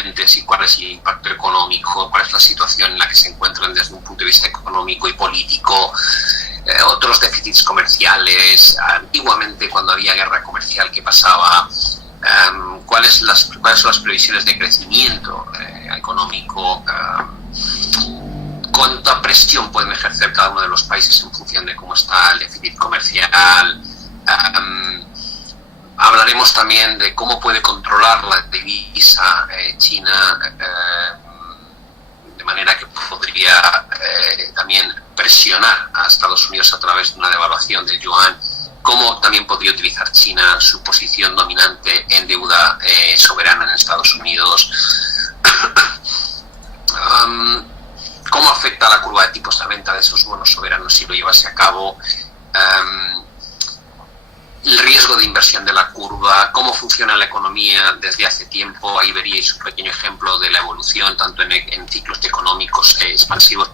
contribuyentes y cuál es el impacto económico, cuál es la situación en la que se encuentran desde un punto de vista económico y político, otros déficits comerciales, antiguamente cuando había guerra comercial, qué pasaba, cuáles son las previsiones de crecimiento económico, cuánta presión pueden ejercer cada uno de los países en función de cómo está el déficit comercial. Hablaremos también de cómo puede controlar la divisa China de manera que podría también presionar a Estados Unidos a través de una devaluación del yuan, cómo también podría utilizar China su posición dominante en deuda soberana en Estados Unidos, cómo afecta la curva de tipos de venta de esos bonos soberanos si lo llevase a cabo, el riesgo de inversión de la curva, cómo funciona la economía desde hace tiempo. Ahí veríais un pequeño ejemplo de la evolución tanto en ciclos económicos expansivos,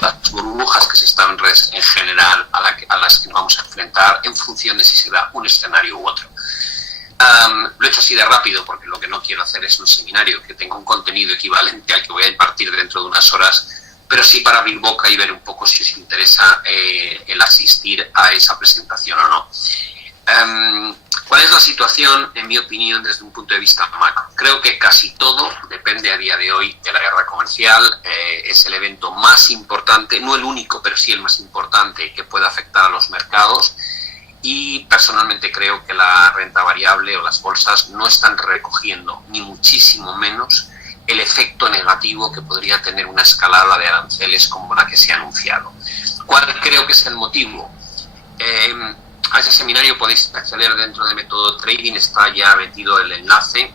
las burbujas que se están en general a las que nos vamos a enfrentar en función de si se da un escenario u otro. Lo he hecho así de rápido porque lo que no quiero hacer es un seminario que tenga un contenido equivalente al que voy a impartir dentro de unas horas, pero sí para abrir boca y ver un poco si os interesa el asistir a esa presentación o no. ¿Cuál es la situación, en mi opinión, desde un punto de vista macro? Creo que casi todo depende a día de hoy de la guerra comercial. Es el evento más importante, no el único, pero sí el más importante que puede afectar a los mercados. Y personalmente creo que la renta variable o las bolsas no están recogiendo, ni muchísimo menos, el efecto negativo que podría tener una escalada de aranceles como la que se ha anunciado. ¿Cuál creo que es el motivo? A ese seminario podéis acceder dentro de Método Trading, está ya metido el enlace.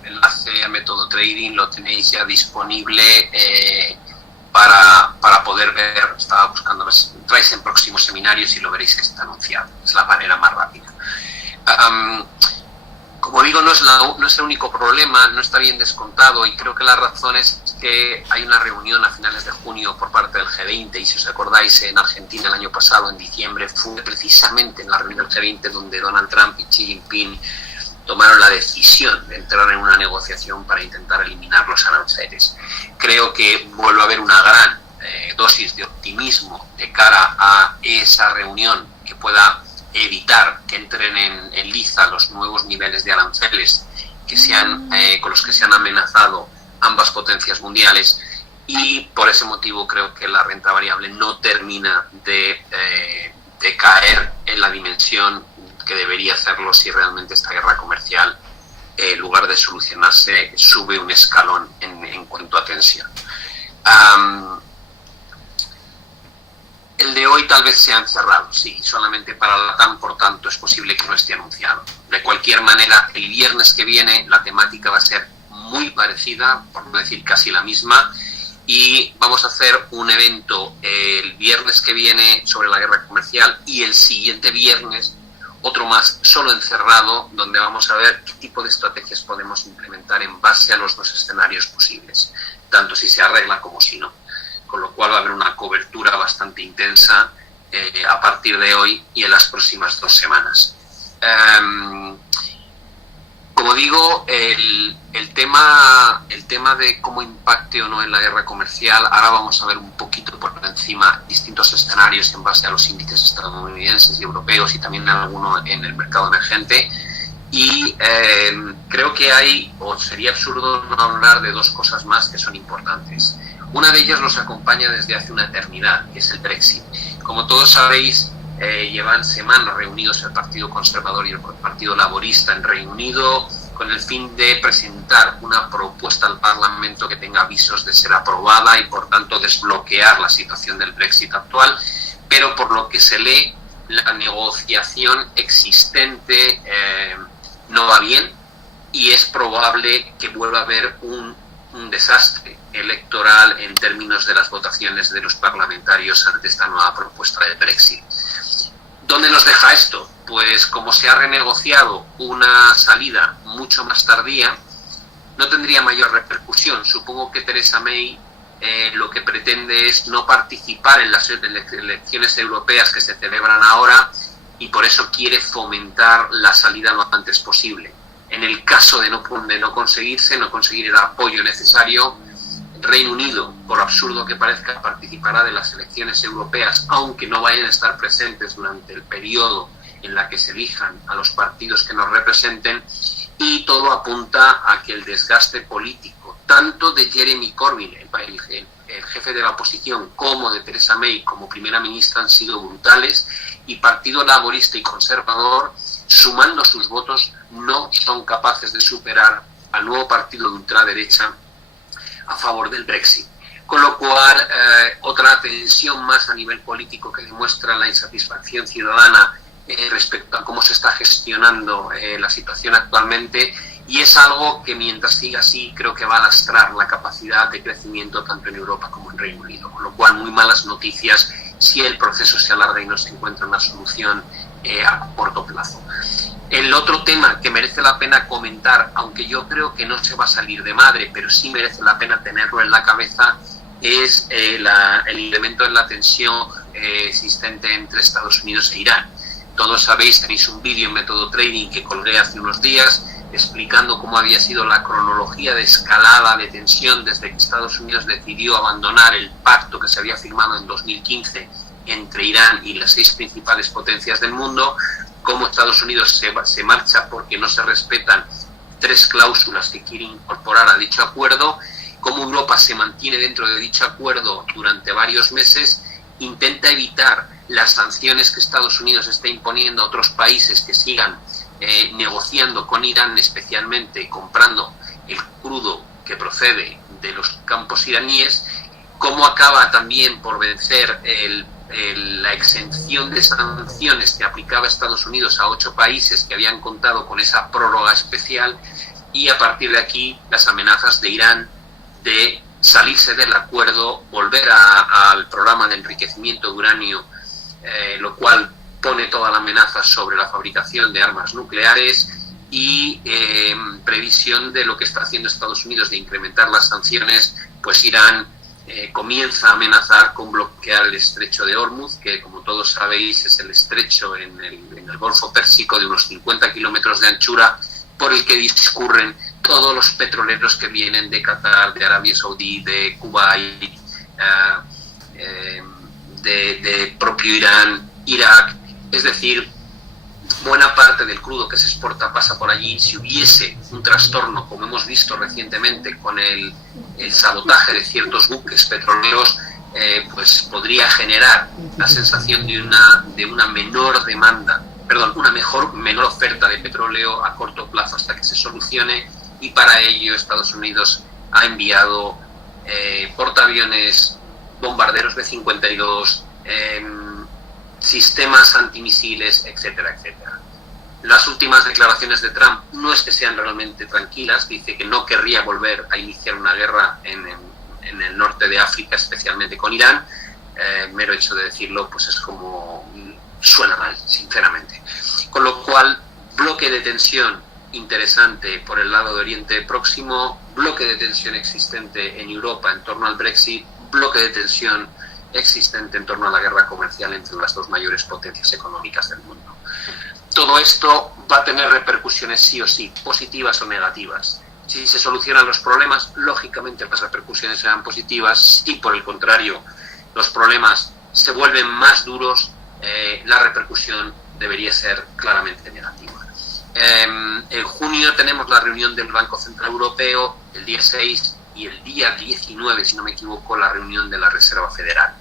El enlace a Método Trading lo tenéis ya disponible para poder ver. Estaba buscando, entráis en próximos seminarios y lo veréis que está anunciado. Es la manera más rápida. Como digo, no es el único problema, no está bien descontado, y creo que la razón es que hay una reunión a finales de junio por parte del G20, y si os acordáis, en Argentina el año pasado, en diciembre, fue precisamente en la reunión del G20 donde Donald Trump y Xi Jinping tomaron la decisión de entrar en una negociación para intentar eliminar los aranceles. Creo que vuelve a haber una gran dosis de optimismo de cara a esa reunión que pueda evitar que entren en liza los nuevos niveles de aranceles con los que se han amenazado ambas potencias mundiales, y por ese motivo creo que la renta variable no termina de caer en la dimensión que debería hacerlo si realmente esta guerra comercial, en lugar de solucionarse, sube un escalón en cuanto a tensión. El de hoy tal vez se ha cerrado, sí, solamente para la TAM, por tanto es posible que no esté anunciado. De cualquier manera, el viernes que viene la temática va a ser muy parecida, por no decir casi la misma, y vamos a hacer un evento el viernes que viene sobre la guerra comercial, y el siguiente viernes otro más solo encerrado, donde vamos a ver qué tipo de estrategias podemos implementar en base a los dos escenarios posibles, tanto si se arregla como si no. Con lo cual va a haber una cobertura bastante intensa a partir de hoy y en las próximas 2 semanas. Como digo, el tema de cómo impacte o no en la guerra comercial, ahora vamos a ver un poquito por encima distintos escenarios en base a los índices estadounidenses y europeos, y también alguno en el mercado emergente. Y creo que sería absurdo no hablar de 2 cosas más que son importantes. Una de ellas nos acompaña desde hace una eternidad, que es el Brexit. Como todos sabéis, llevan semanas reunidos el Partido Conservador y el Partido Laborista en Reino Unido con el fin de presentar una propuesta al Parlamento que tenga visos de ser aprobada y, por tanto, desbloquear la situación del Brexit actual. Pero por lo que se lee, la negociación existente no va bien, y es probable que vuelva a haber un desastre electoral en términos de las votaciones de los parlamentarios ante esta nueva propuesta de Brexit. ¿Dónde nos deja esto? Pues como se ha renegociado una salida mucho más tardía, no tendría mayor repercusión. Supongo que Theresa May lo que pretende es no participar en las elecciones europeas que se celebran ahora y por eso quiere fomentar la salida lo antes posible. En el caso de no conseguir el apoyo necesario, Reino Unido, por absurdo que parezca, participará de las elecciones europeas, aunque no vayan a estar presentes durante el periodo en la que se elijan a los partidos que nos representen, y todo apunta a que el desgaste político, tanto de Jeremy Corbyn, el jefe de la oposición, como de Theresa May como primera ministra, han sido brutales, y Partido Laborista y Conservador, sumando sus votos, no son capaces de superar al nuevo partido de ultraderecha a favor del Brexit. Con lo cual, otra tensión más a nivel político que demuestra la insatisfacción ciudadana respecto a cómo se está gestionando la situación actualmente, y es algo que mientras siga así creo que va a lastrar la capacidad de crecimiento tanto en Europa como en Reino Unido, con lo cual muy malas noticias si el proceso se alarga y no se encuentra una solución a corto plazo. El otro tema que merece la pena comentar, aunque yo creo que no se va a salir de madre, pero sí merece la pena tenerlo en la cabeza, es el incremento en la tensión existente entre Estados Unidos e Irán. Todos sabéis, tenéis un vídeo en Método Trading que colgué hace unos días explicando cómo había sido la cronología de escalada de tensión desde que Estados Unidos decidió abandonar el pacto que se había firmado en 2015 entre Irán y las 6 principales potencias del mundo, cómo Estados Unidos se marcha porque no se respetan 3 cláusulas que quiere incorporar a dicho acuerdo, cómo Europa se mantiene dentro de dicho acuerdo durante varios meses, intenta evitar las sanciones que Estados Unidos está imponiendo a otros países que sigan negociando con Irán, especialmente comprando el crudo que procede de los campos iraníes, cómo acaba también por vencer la exención de sanciones que aplicaba Estados Unidos a 8 países que habían contado con esa prórroga especial, y a partir de aquí las amenazas de Irán de salirse del acuerdo, volver al programa de enriquecimiento de uranio, lo cual pone toda la amenaza sobre la fabricación de armas nucleares, y previsión de lo que está haciendo Estados Unidos de incrementar las sanciones, pues Irán comienza a amenazar con bloquear el estrecho de Hormuz, que como todos sabéis es el estrecho en el Golfo Pérsico de unos 50 kilómetros de anchura, por el que discurren todos los petroleros que vienen de Qatar, de Arabia Saudí, de Kuwait, de propio Irán, Irak. Es decir, buena parte del crudo que se exporta pasa por allí. Si hubiese un trastorno, como hemos visto recientemente con el sabotaje de ciertos buques petroleros, pues podría generar la sensación de una menor demanda, menor oferta de petróleo a corto plazo hasta que se solucione, y para ello Estados Unidos ha enviado portaaviones, bombarderos B-52, sistemas antimisiles, etcétera, etcétera. Las últimas declaraciones de Trump no es que sean realmente tranquilas, dice que no querría volver a iniciar una guerra en el norte de África, especialmente con Irán. Mero hecho de decirlo, pues es como suena mal, sinceramente. Con lo cual, bloque de tensión interesante por el lado de Oriente Próximo, bloque de tensión existente en Europa en torno al Brexit, bloque de tensión existente en torno a la guerra comercial entre las 2 mayores potencias económicas del mundo. Todo esto va a tener repercusiones sí o sí, positivas o negativas. Si se solucionan los problemas, lógicamente las repercusiones serán positivas. Si por el contrario los problemas se vuelven más duros, la repercusión debería ser claramente negativa. En junio tenemos la reunión del Banco Central Europeo, el día 6, y el día 19, si no me equivoco, la reunión de la Reserva Federal.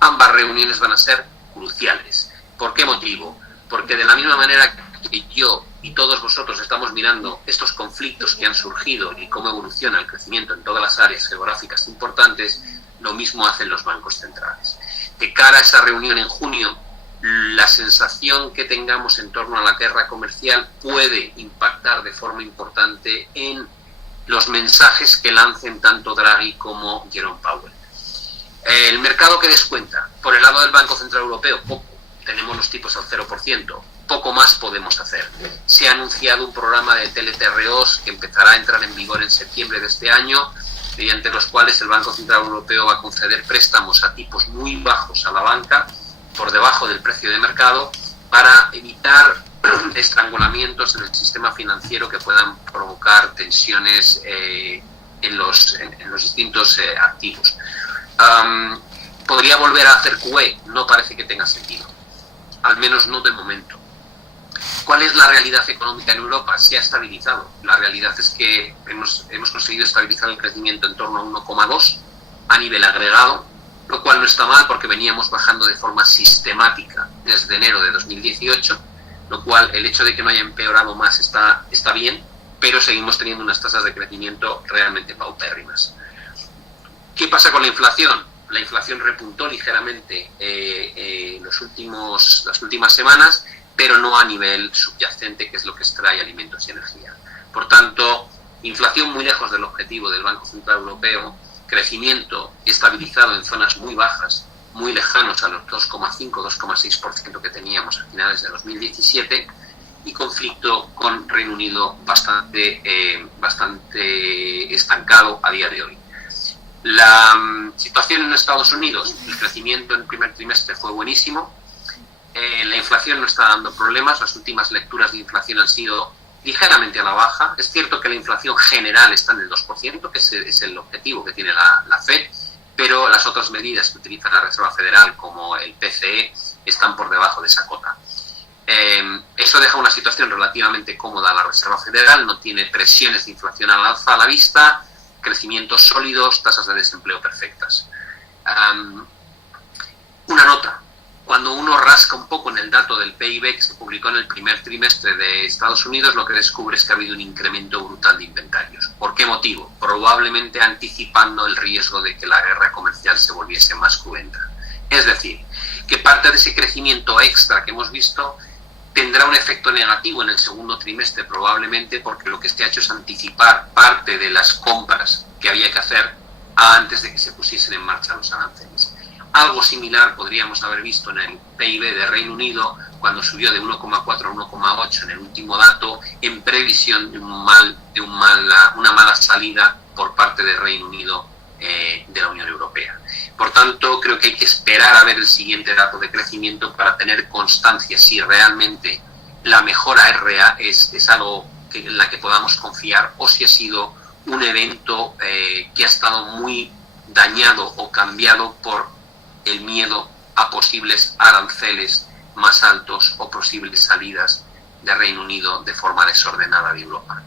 Ambas reuniones van a ser cruciales. ¿Por qué motivo? Porque de la misma manera que yo y todos vosotros estamos mirando estos conflictos que han surgido y cómo evoluciona el crecimiento en todas las áreas geográficas importantes, lo mismo hacen los bancos centrales. De cara a esa reunión en junio, la sensación que tengamos en torno a la guerra comercial puede impactar de forma importante en los mensajes que lancen tanto Draghi como Jerome Powell. El mercado que descuenta, por el lado del Banco Central Europeo, poco. Tenemos los tipos al 0%, poco más podemos hacer. Se ha anunciado un programa de TLTROs que empezará a entrar en vigor en septiembre de este año, mediante los cuales el Banco Central Europeo va a conceder préstamos a tipos muy bajos a la banca, por debajo del precio de mercado, para evitar estrangulamientos en el sistema financiero que puedan provocar tensiones en los distintos activos. ¿Podría volver a hacer QE? No parece que tenga sentido, al menos no de momento. ¿Cuál es la realidad económica en Europa? Se ha estabilizado. La realidad es que hemos conseguido estabilizar el crecimiento en torno a 1,2 a nivel agregado, lo cual no está mal porque veníamos bajando de forma sistemática desde enero de 2018, lo cual el hecho de que no haya empeorado más está bien, pero seguimos teniendo unas tasas de crecimiento realmente paupérrimas. ¿Qué pasa con la inflación? La inflación repuntó ligeramente en las últimas semanas, pero no a nivel subyacente, que es lo que extrae alimentos y energía. Por tanto, inflación muy lejos del objetivo del Banco Central Europeo, crecimiento estabilizado en zonas muy bajas, muy lejanos a los 2,5-2,6% que teníamos a finales de 2017, y conflicto con Reino Unido bastante estancado a día de hoy. La situación en Estados Unidos, el crecimiento en el primer trimestre fue buenísimo, la inflación no está dando problemas, las últimas lecturas de inflación han sido ligeramente a la baja. Es cierto que la inflación general está en el 2%, que es el objetivo que tiene la FED, pero las otras medidas que utiliza la Reserva Federal, como el PCE, están por debajo de esa cota. Eso deja una situación relativamente cómoda a la Reserva Federal, no tiene presiones de inflación al alza a la vista, crecimientos sólidos, tasas de desempleo perfectas. Una nota: cuando uno rasca un poco en el dato del PIB que se publicó en el primer trimestre de Estados Unidos, lo que descubre es que ha habido un incremento brutal de inventarios. ¿Por qué motivo? Probablemente anticipando el riesgo de que la guerra comercial se volviese más cruenta. Es decir, que parte de ese crecimiento extra que hemos visto tendrá un efecto negativo en el segundo trimestre, probablemente porque lo que se ha hecho es anticipar parte de las compras que había que hacer antes de que se pusiesen en marcha los aranceles. Algo similar podríamos haber visto en el PIB de Reino Unido, cuando subió de 1,4 a 1,8 en el último dato, en previsión de una mala salida por parte del Reino Unido de la Unión Europea. Por tanto, creo que hay que esperar a ver el siguiente dato de crecimiento para tener constancia si realmente la mejora es algo en la que podamos confiar, o si ha sido un evento que ha estado muy dañado o cambiado por el miedo a posibles aranceles más altos o posibles salidas de Reino Unido de forma desordenada de Europa.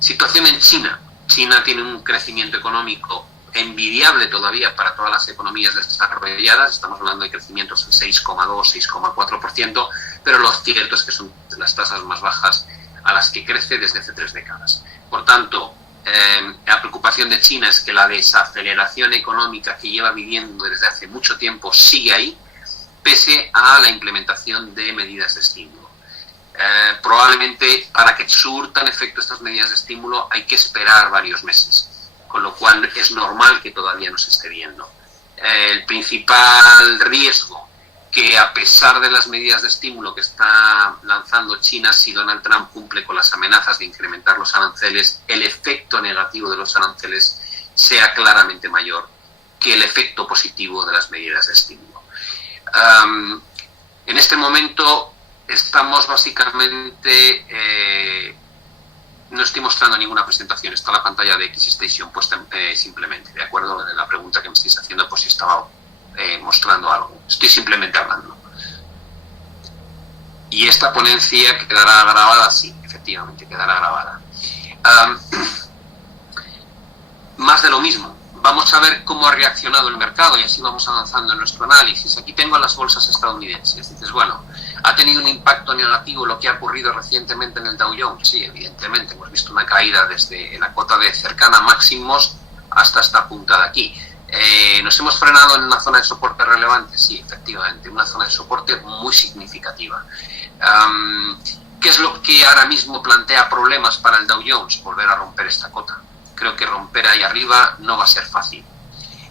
Situación en China. China tiene un crecimiento económico envidiable todavía para todas las economías desarrolladas. Estamos hablando de crecimientos en 6,2, 6,4%, pero lo cierto es que son las tasas más bajas a las que crece desde hace 3 décadas. Por tanto, la preocupación de China es que la desaceleración económica que lleva viviendo desde hace mucho tiempo sigue ahí, pese a la implementación de medidas de estímulo. Probablemente para que surtan efecto estas medidas de estímulo hay que esperar varios meses, con lo cual es normal que todavía no se esté viendo. El principal riesgo, que a pesar de las medidas de estímulo que está lanzando China, si Donald Trump cumple con las amenazas de incrementar los aranceles, el efecto negativo de los aranceles sea claramente mayor que el efecto positivo de las medidas de estímulo. En este momento estamos básicamente... no estoy mostrando ninguna presentación, está la pantalla de XStation puesta simplemente, ¿de acuerdo? La pregunta que me estáis haciendo, pues si estaba mostrando algo. Estoy simplemente hablando. Y esta ponencia quedará grabada, sí, efectivamente, quedará grabada. Más de lo mismo. Vamos a ver cómo ha reaccionado el mercado y así vamos avanzando en nuestro análisis. Aquí tengo las bolsas estadounidenses. Dices, bueno, ¿ha tenido un impacto negativo lo que ha ocurrido recientemente en el Dow Jones? Sí, evidentemente. Hemos visto una caída desde la cota de cercana a máximos hasta esta punta de aquí. ¿Nos hemos frenado en una zona de soporte relevante? Sí, efectivamente, una zona de soporte muy significativa. ¿Qué es lo que ahora mismo plantea problemas para el Dow Jones? Volver a romper esta cota. Creo que romper ahí arriba no va a ser fácil.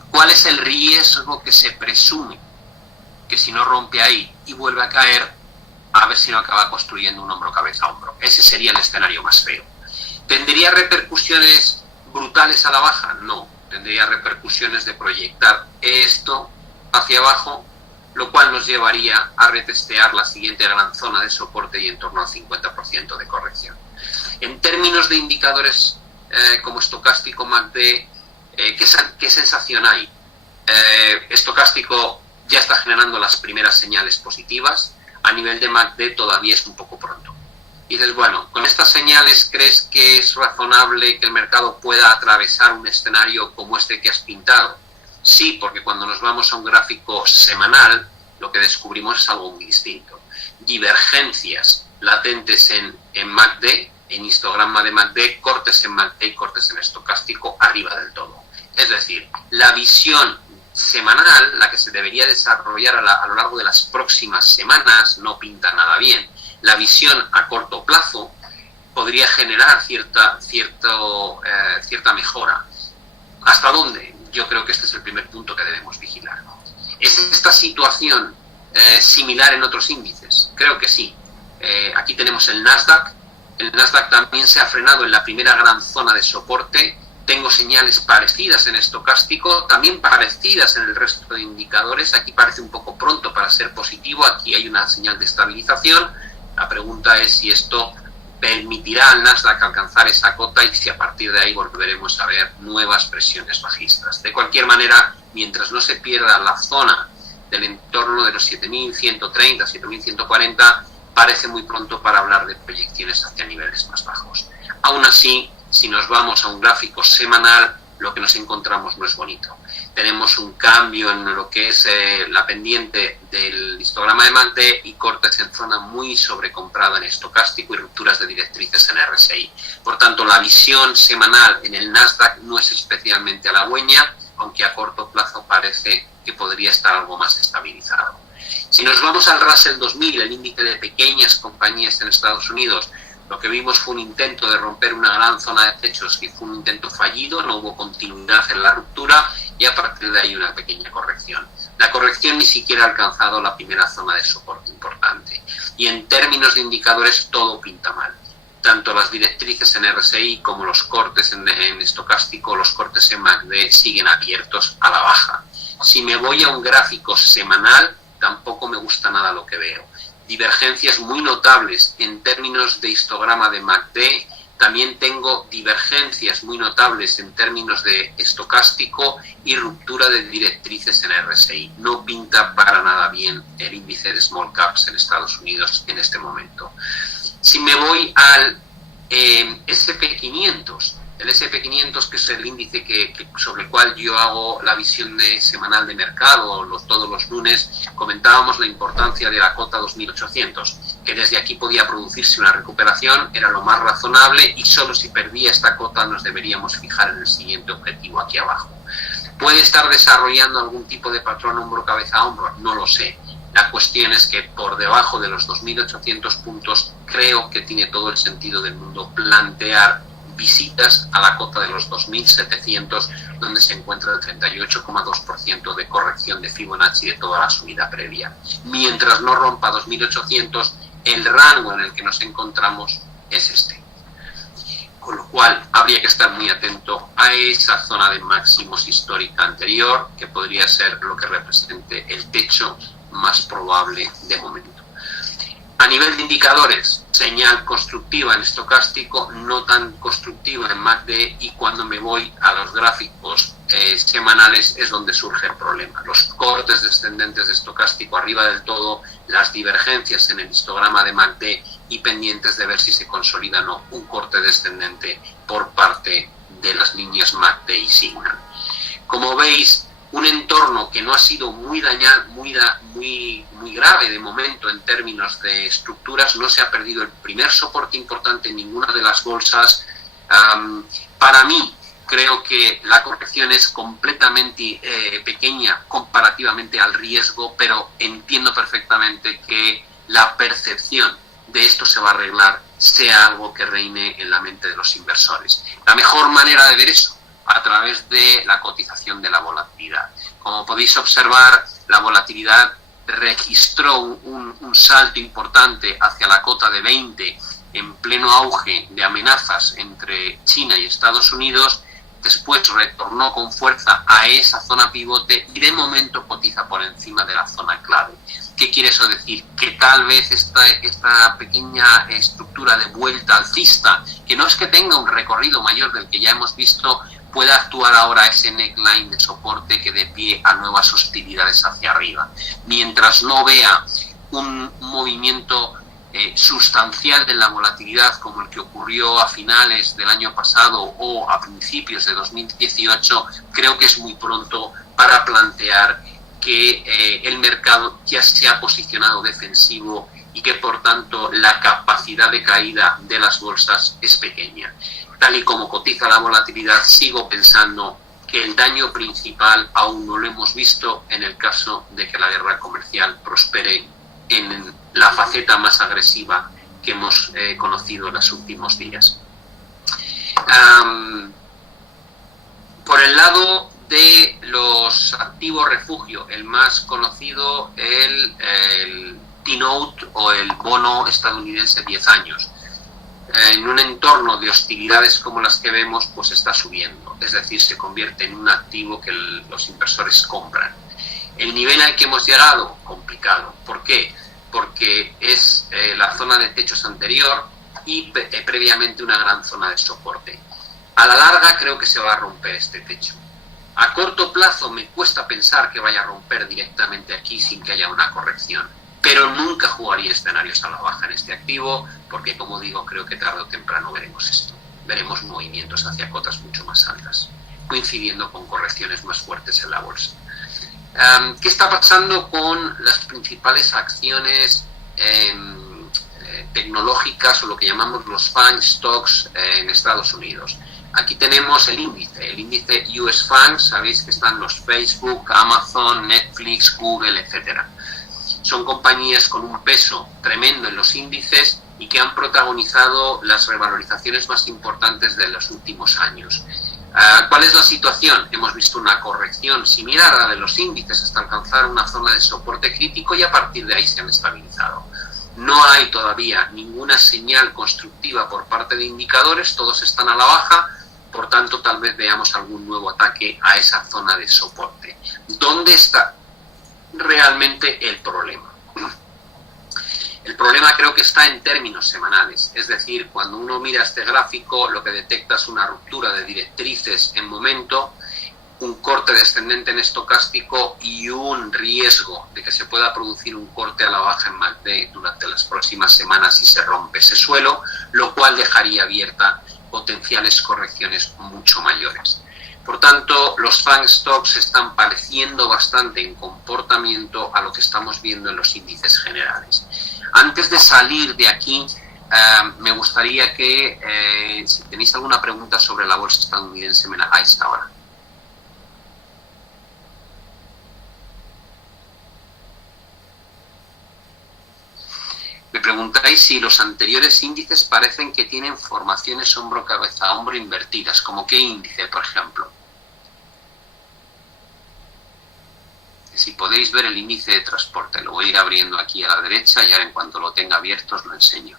¿Cuál es el riesgo que se presume? Que si no rompe ahí y vuelve a caer, a ver si no acaba construyendo un hombro cabeza a hombro. Ese sería el escenario más feo. ¿Tendría repercusiones ¿Brutales a la baja? No. Tendría repercusiones de proyectar esto hacia abajo, lo cual nos llevaría a retestear la siguiente gran zona de soporte y en torno al 50% de corrección. En términos de indicadores como estocástico MACD, ¿qué sensación hay? Estocástico ya está generando las primeras señales positivas. A nivel de MACD todavía es un poco pronto. Y dices, bueno, con estas señales, ¿crees que es razonable que el mercado pueda atravesar un escenario como este que has pintado? Sí, porque cuando nos vamos a un gráfico semanal, lo que descubrimos es algo muy distinto. Divergencias latentes en MACD, en histograma de MACD, cortes en MACD y cortes en estocástico arriba del todo. Es decir, la visión semanal, la que se debería desarrollar a lo largo de las próximas semanas, no pinta nada bien. La visión a corto plazo podría generar cierta mejora. ¿Hasta dónde? Yo creo que este es el primer punto que debemos vigilar. ¿Es esta situación similar en otros índices? Creo que sí. Aquí tenemos el Nasdaq. El Nasdaq también se ha frenado en la primera gran zona de soporte. Tengo señales parecidas en estocástico, también parecidas en el resto de indicadores. Aquí parece un poco pronto para ser positivo. Aquí hay una señal de estabilización. La pregunta es si esto permitirá al Nasdaq alcanzar esa cota y si a partir de ahí volveremos a ver nuevas presiones bajistas. De cualquier manera, mientras no se pierda la zona del entorno de los 7.130, 7.140, parece muy pronto para hablar de proyecciones hacia niveles más bajos. Aún así, si nos vamos a un gráfico semanal, lo que nos encontramos no es bonito. Tenemos un cambio en lo que es la pendiente del histograma de MACD y cortes en zona muy sobrecomprada en estocástico y rupturas de directrices en RSI. Por tanto, la visión semanal en el Nasdaq no es especialmente halagüeña, aunque a corto plazo parece que podría estar algo más estabilizado. Si nos vamos al Russell 2000, el índice de pequeñas compañías en Estados Unidos, lo que vimos fue un intento de romper una gran zona de techos y fue un intento fallido, no hubo continuidad en la ruptura y a partir de ahí una pequeña corrección. La corrección ni siquiera ha alcanzado la primera zona de soporte importante y en términos de indicadores todo pinta mal. Tanto las directrices en RSI como los cortes en estocástico, los cortes en MACD siguen abiertos a la baja. Si me voy a un gráfico semanal, tampoco me gusta nada lo que veo. Divergencias muy notables en términos de histograma de MACD, también tengo divergencias muy notables en términos de estocástico y ruptura de directrices en RSI. No pinta para nada bien el índice de small caps en Estados Unidos en este momento. Si me voy al SP500, el SP500, que es el índice sobre el cual yo hago la visión semanal de mercado todos los lunes, comentábamos la importancia de la cota 2800, que desde aquí podía producirse una recuperación, era lo más razonable y solo si perdía esta cota nos deberíamos fijar en el siguiente objetivo aquí abajo. ¿Puede estar desarrollando algún tipo de patrón hombro-cabeza-hombro? No lo sé. La cuestión es que por debajo de los 2800 puntos creo que tiene todo el sentido del mundo plantear visitas a la cota de los 2700, donde se encuentra el 38,2% de corrección de Fibonacci de toda la subida previa. Mientras no rompa 2800, el rango en el que nos encontramos es este. Con lo cual, habría que estar muy atento a esa zona de máximos histórica anterior, que podría ser lo que represente el techo más probable de momento. A nivel de indicadores, señal constructiva en estocástico, no tan constructiva en MACD, y cuando me voy a los gráficos semanales es donde surge el problema. Los cortes descendentes de estocástico arriba del todo, las divergencias en el histograma de MACD y pendientes de ver si se consolida o no un corte descendente por parte de las líneas MACD y Signal. Como veis, un entorno que no ha sido muy dañado, muy grave de momento en términos de estructuras. No se ha perdido el primer soporte importante en ninguna de las bolsas. Para mí, creo que la corrección es completamente pequeña comparativamente al riesgo, pero entiendo perfectamente que la percepción de esto se va a arreglar, sea algo que reine en la mente de los inversores. La mejor manera de ver eso, a través de la cotización de la volatilidad. Como podéis observar, la volatilidad registró un salto importante hacia la cota de 20 en pleno auge de amenazas entre China y Estados Unidos, después retornó con fuerza a esa zona pivote y de momento cotiza por encima de la zona clave. ¿Qué quiere eso decir? Que tal vez esta pequeña estructura de vuelta alcista, que no es que tenga un recorrido mayor del que ya hemos visto, pueda actuar ahora ese neckline de soporte que dé pie a nuevas hostilidades hacia arriba. Mientras no vea un movimiento sustancial de la volatilidad como el que ocurrió a finales del año pasado o a principios de 2018, creo que es muy pronto para plantear que el mercado ya se ha posicionado defensivo y que por tanto la capacidad de caída de las bolsas es pequeña. Tal y como cotiza la volatilidad, sigo pensando que el daño principal aún no lo hemos visto en el caso de que la guerra comercial prospere en la faceta más agresiva que hemos conocido en los últimos días. Por el lado de los activos refugio, el más conocido, el T-Note o el bono estadounidense 10 años. En un entorno de hostilidades como las que vemos, pues está subiendo, es decir, se convierte en un activo que los inversores compran. El nivel al que hemos llegado, complicado. ¿Por qué? Porque es la zona de techos anterior y previamente una gran zona de soporte. A la larga creo que se va a romper este techo. A corto plazo me cuesta pensar que vaya a romper directamente aquí sin que haya una corrección, pero nunca jugaría escenarios a la baja en este activo porque, como digo, creo que tarde o temprano veremos esto. Veremos movimientos hacia cotas mucho más altas, coincidiendo con correcciones más fuertes en la bolsa. ¿Qué está pasando con las principales acciones tecnológicas o lo que llamamos los FANG stocks en Estados Unidos? Aquí tenemos el índice US FANG, sabéis que están los Facebook, Amazon, Netflix, Google, etcétera. Son compañías con un peso tremendo en los índices y que han protagonizado las revalorizaciones más importantes de los últimos años. ¿Cuál es la situación? Hemos visto una corrección similar a la de los índices hasta alcanzar una zona de soporte crítico y a partir de ahí se han estabilizado. No hay todavía ninguna señal constructiva por parte de indicadores, todos están a la baja, por tanto tal vez veamos algún nuevo ataque a esa zona de soporte. ¿Dónde está realmente el problema? El problema creo que está en términos semanales, es decir, cuando uno mira este gráfico lo que detecta es una ruptura de directrices en momento, un corte descendente en estocástico y un riesgo de que se pueda producir un corte a la baja en MACD durante las próximas semanas si se rompe ese suelo, lo cual dejaría abierta potenciales correcciones mucho mayores. Por tanto, los FANG stocks están pareciendo bastante en comportamiento a lo que estamos viendo en los índices generales. Antes de salir de aquí, me gustaría que, si tenéis alguna pregunta sobre la bolsa estadounidense, me la hagáis ahora. Me preguntáis si los anteriores índices parecen que tienen formaciones hombro-cabeza-hombro invertidas. ¿Como qué índice, por ejemplo? Si podéis ver el índice de transporte, lo voy a ir abriendo aquí a la derecha y ahora en cuanto lo tenga abierto os lo enseño.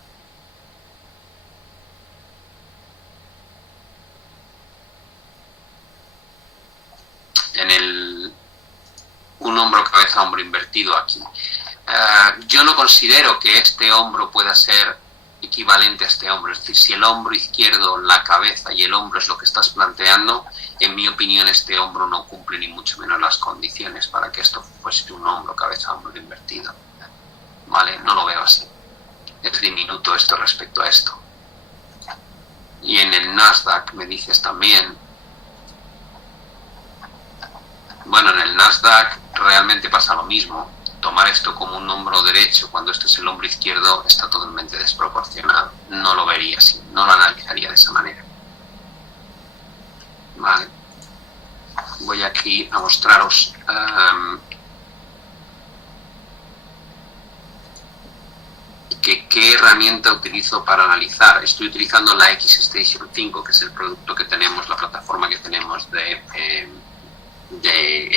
Un hombro-cabeza-hombro invertido aquí. Yo no considero que este hombro pueda ser equivalente a este hombro, es decir, si el hombro izquierdo, la cabeza y el hombro es lo que estás planteando, en mi opinión este hombro no cumple ni mucho menos las condiciones para que esto fuese un hombro, cabeza, hombro invertido. Vale, no lo veo así. Es diminuto esto respecto a esto. Y en el Nasdaq me dices también. Bueno, en el Nasdaq realmente pasa lo mismo. Tomar esto como un hombro derecho cuando este es el hombro izquierdo está totalmente desproporcionado. No lo vería así, no lo analizaría de esa manera. Vale. Voy aquí a mostraros qué herramienta utilizo para analizar. Estoy utilizando la XStation 5, que es el producto que tenemos, la plataforma que tenemos de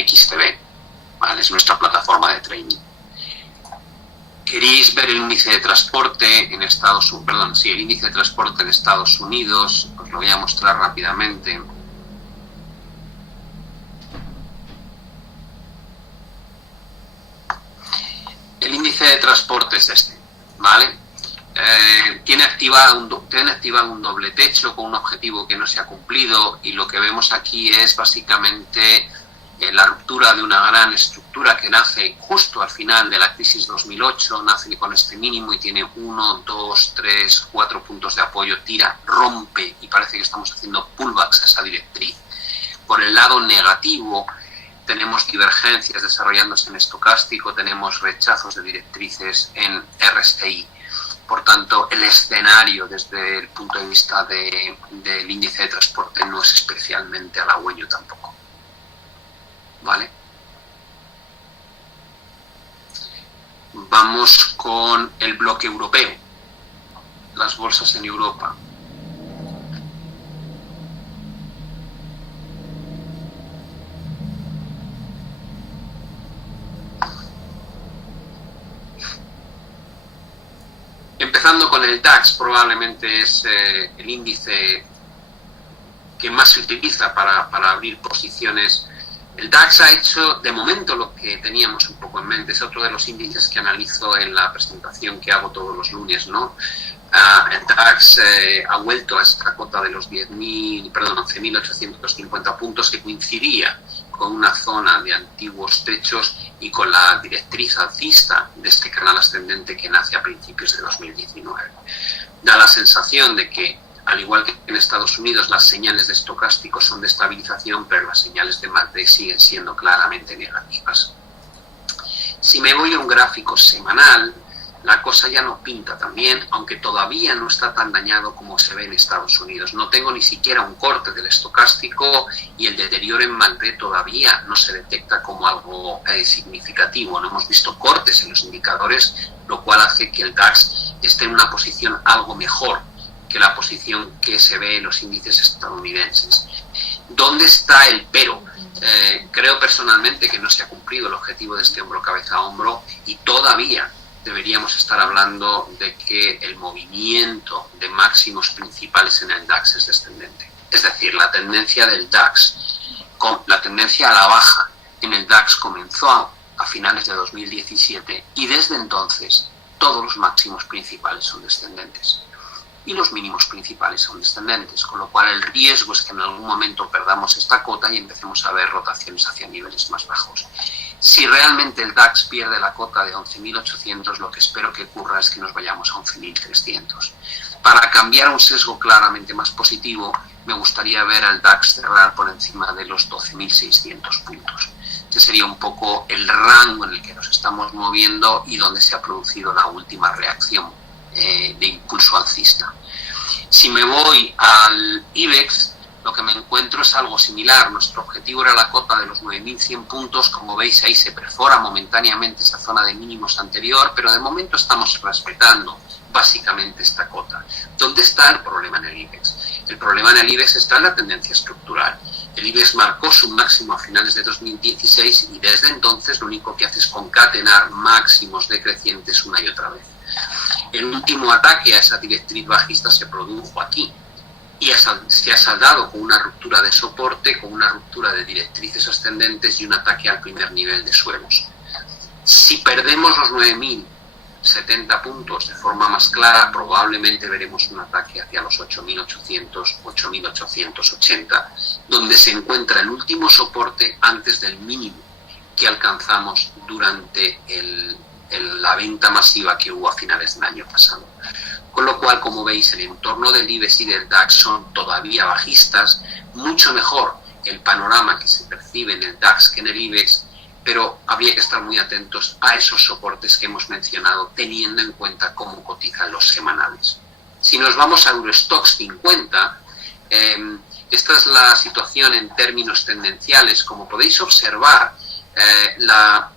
XTB. Vale, es nuestra plataforma de trading. ¿Queréis ver el índice de transporte en Estados Unidos? Perdón, sí, el índice de transporte de Estados Unidos. Os lo voy a mostrar rápidamente. índice de transporte es este, ¿vale? Tiene activado un doble techo con un objetivo que no se ha cumplido, y lo que vemos aquí es básicamente la ruptura de una gran estructura que nace justo al final de la crisis 2008, nace con este mínimo y tiene 1, 2, 3, 4 puntos de apoyo, tira, rompe, y parece que estamos haciendo pullbacks a esa directriz. Por el lado negativo, tenemos divergencias desarrollándose en estocástico, tenemos rechazos de directrices en RSI. Por tanto, el escenario desde el punto de vista del índice de transporte no es especialmente halagüeño tampoco. ¿Vale? Vamos con el bloque europeo, las bolsas en Europa. Empezando con el DAX, probablemente es el índice que más se utiliza para abrir posiciones. El DAX ha hecho de momento lo que teníamos un poco en mente, es otro de los índices que analizo en la presentación que hago todos los lunes, ¿no? El DAX ha vuelto a esta cota de los 11.850 puntos, que coincidía con una zona de antiguos techos y con la directriz alcista de este canal ascendente que nace a principios de 2019. Da la sensación de que, al igual que en Estados Unidos, las señales de estocástico son de estabilización, pero las señales de MACD siguen siendo claramente negativas. Si me voy a un gráfico semanal, la cosa ya no pinta tan bien, aunque todavía no está tan dañado como se ve en Estados Unidos. No tengo ni siquiera un corte del estocástico y el deterioro en MACD todavía no se detecta como algo significativo. No hemos visto cortes en los indicadores, lo cual hace que el DAX esté en una posición algo mejor que la posición que se ve en los índices estadounidenses. ¿Dónde está el pero? Creo personalmente que no se ha cumplido el objetivo de este hombro cabeza a hombro, y todavía deberíamos estar hablando de que el movimiento de máximos principales en el DAX es descendente. Es decir, la tendencia del DAX, la tendencia a la baja en el DAX comenzó a finales de 2017, y desde entonces todos los máximos principales son descendentes y los mínimos principales son descendentes, con lo cual el riesgo es que en algún momento perdamos esta cota y empecemos a ver rotaciones hacia niveles más bajos. Si realmente el DAX pierde la cota de 11.800, lo que espero que ocurra es que nos vayamos a 11.300. Para cambiar un sesgo claramente más positivo, me gustaría ver al DAX cerrar por encima de los 12.600 puntos. Ese sería un poco el rango en el que nos estamos moviendo y donde se ha producido la última reacción de impulso alcista. Si me voy al IBEX, lo que me encuentro es algo similar. Nuestro objetivo era la cota de los 9.100 puntos. Como veis, ahí se perfora momentáneamente esa zona de mínimos anterior, pero de momento estamos respetando básicamente esta cota. ¿Dónde está el problema en el IBEX? El problema en el IBEX está en la tendencia estructural. El IBEX marcó su máximo a finales de 2016 y desde entonces lo único que hace es concatenar máximos decrecientes una y otra vez. El último ataque a esa directriz bajista se produjo aquí y se ha saldado con una ruptura de soporte, con una ruptura de directrices ascendentes y un ataque al primer nivel de suelos. Si perdemos los 9.070 puntos de forma más clara, probablemente veremos un ataque hacia los 8.800, 8.880, donde se encuentra el último soporte antes del mínimo que alcanzamos durante la venta masiva que hubo a finales del año pasado. Con lo cual, como veis, el entorno del IBEX y del DAX son todavía bajistas, mucho mejor el panorama que se percibe en el DAX que en el IBEX, pero habría que estar muy atentos a esos soportes que hemos mencionado, teniendo en cuenta cómo cotizan los semanales. Si nos vamos a Eurostoxx 50, esta es la situación en términos tendenciales. Como podéis observar, la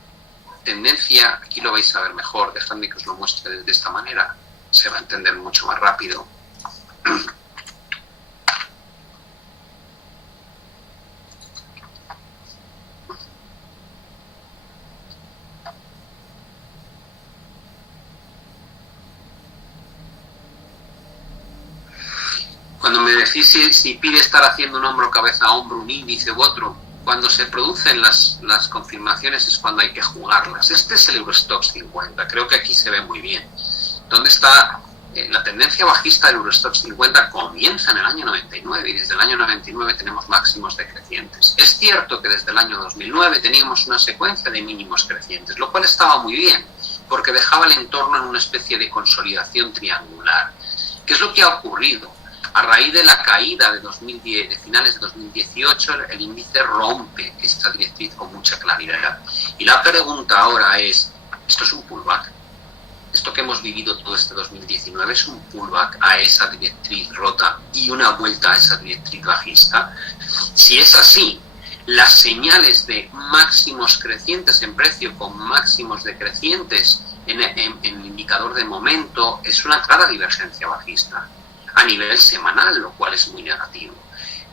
tendencia, aquí lo vais a ver mejor, dejadme que os lo muestre de esta manera, se va a entender mucho más rápido. Cuando me decís si pide estar haciendo un hombro cabeza a hombro, un índice u otro, cuando se producen las confirmaciones es cuando hay que jugarlas. Este es el Eurostoxx 50, creo que aquí se ve muy bien. ¿Dónde está la tendencia bajista del Eurostoxx 50? Comienza en el año 99 y desde el año 99 tenemos máximos decrecientes. Es cierto que desde el año 2009 teníamos una secuencia de mínimos crecientes, lo cual estaba muy bien, porque dejaba el entorno en una especie de consolidación triangular. ¿Qué es lo que ha ocurrido? A raíz de la caída de finales de 2018, el índice rompe esta directriz con mucha claridad. Y la pregunta ahora es, ¿esto es un pullback? Esto que hemos vivido todo este 2019 es un pullback a esa directriz rota y una vuelta a esa directriz bajista. Si es así, las señales de máximos crecientes en precio con máximos decrecientes en el indicador de momento es una clara divergencia bajista a nivel semanal, lo cual es muy negativo.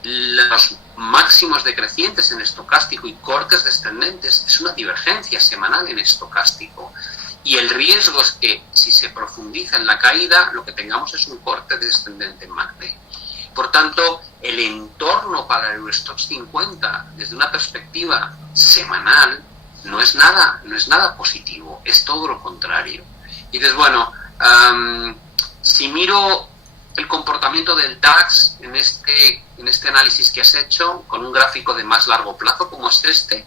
Los máximos decrecientes en estocástico y cortes descendentes es una divergencia semanal en estocástico. Y el riesgo es que si se profundiza en la caída, lo que tengamos es un corte descendente en MACD. Por tanto, el entorno para el Eurostoxx 50 desde una perspectiva semanal no es nada positivo, es todo lo contrario. Y entonces, bueno, si miro el comportamiento del DAX en este análisis que has hecho, con un gráfico de más largo plazo como es este,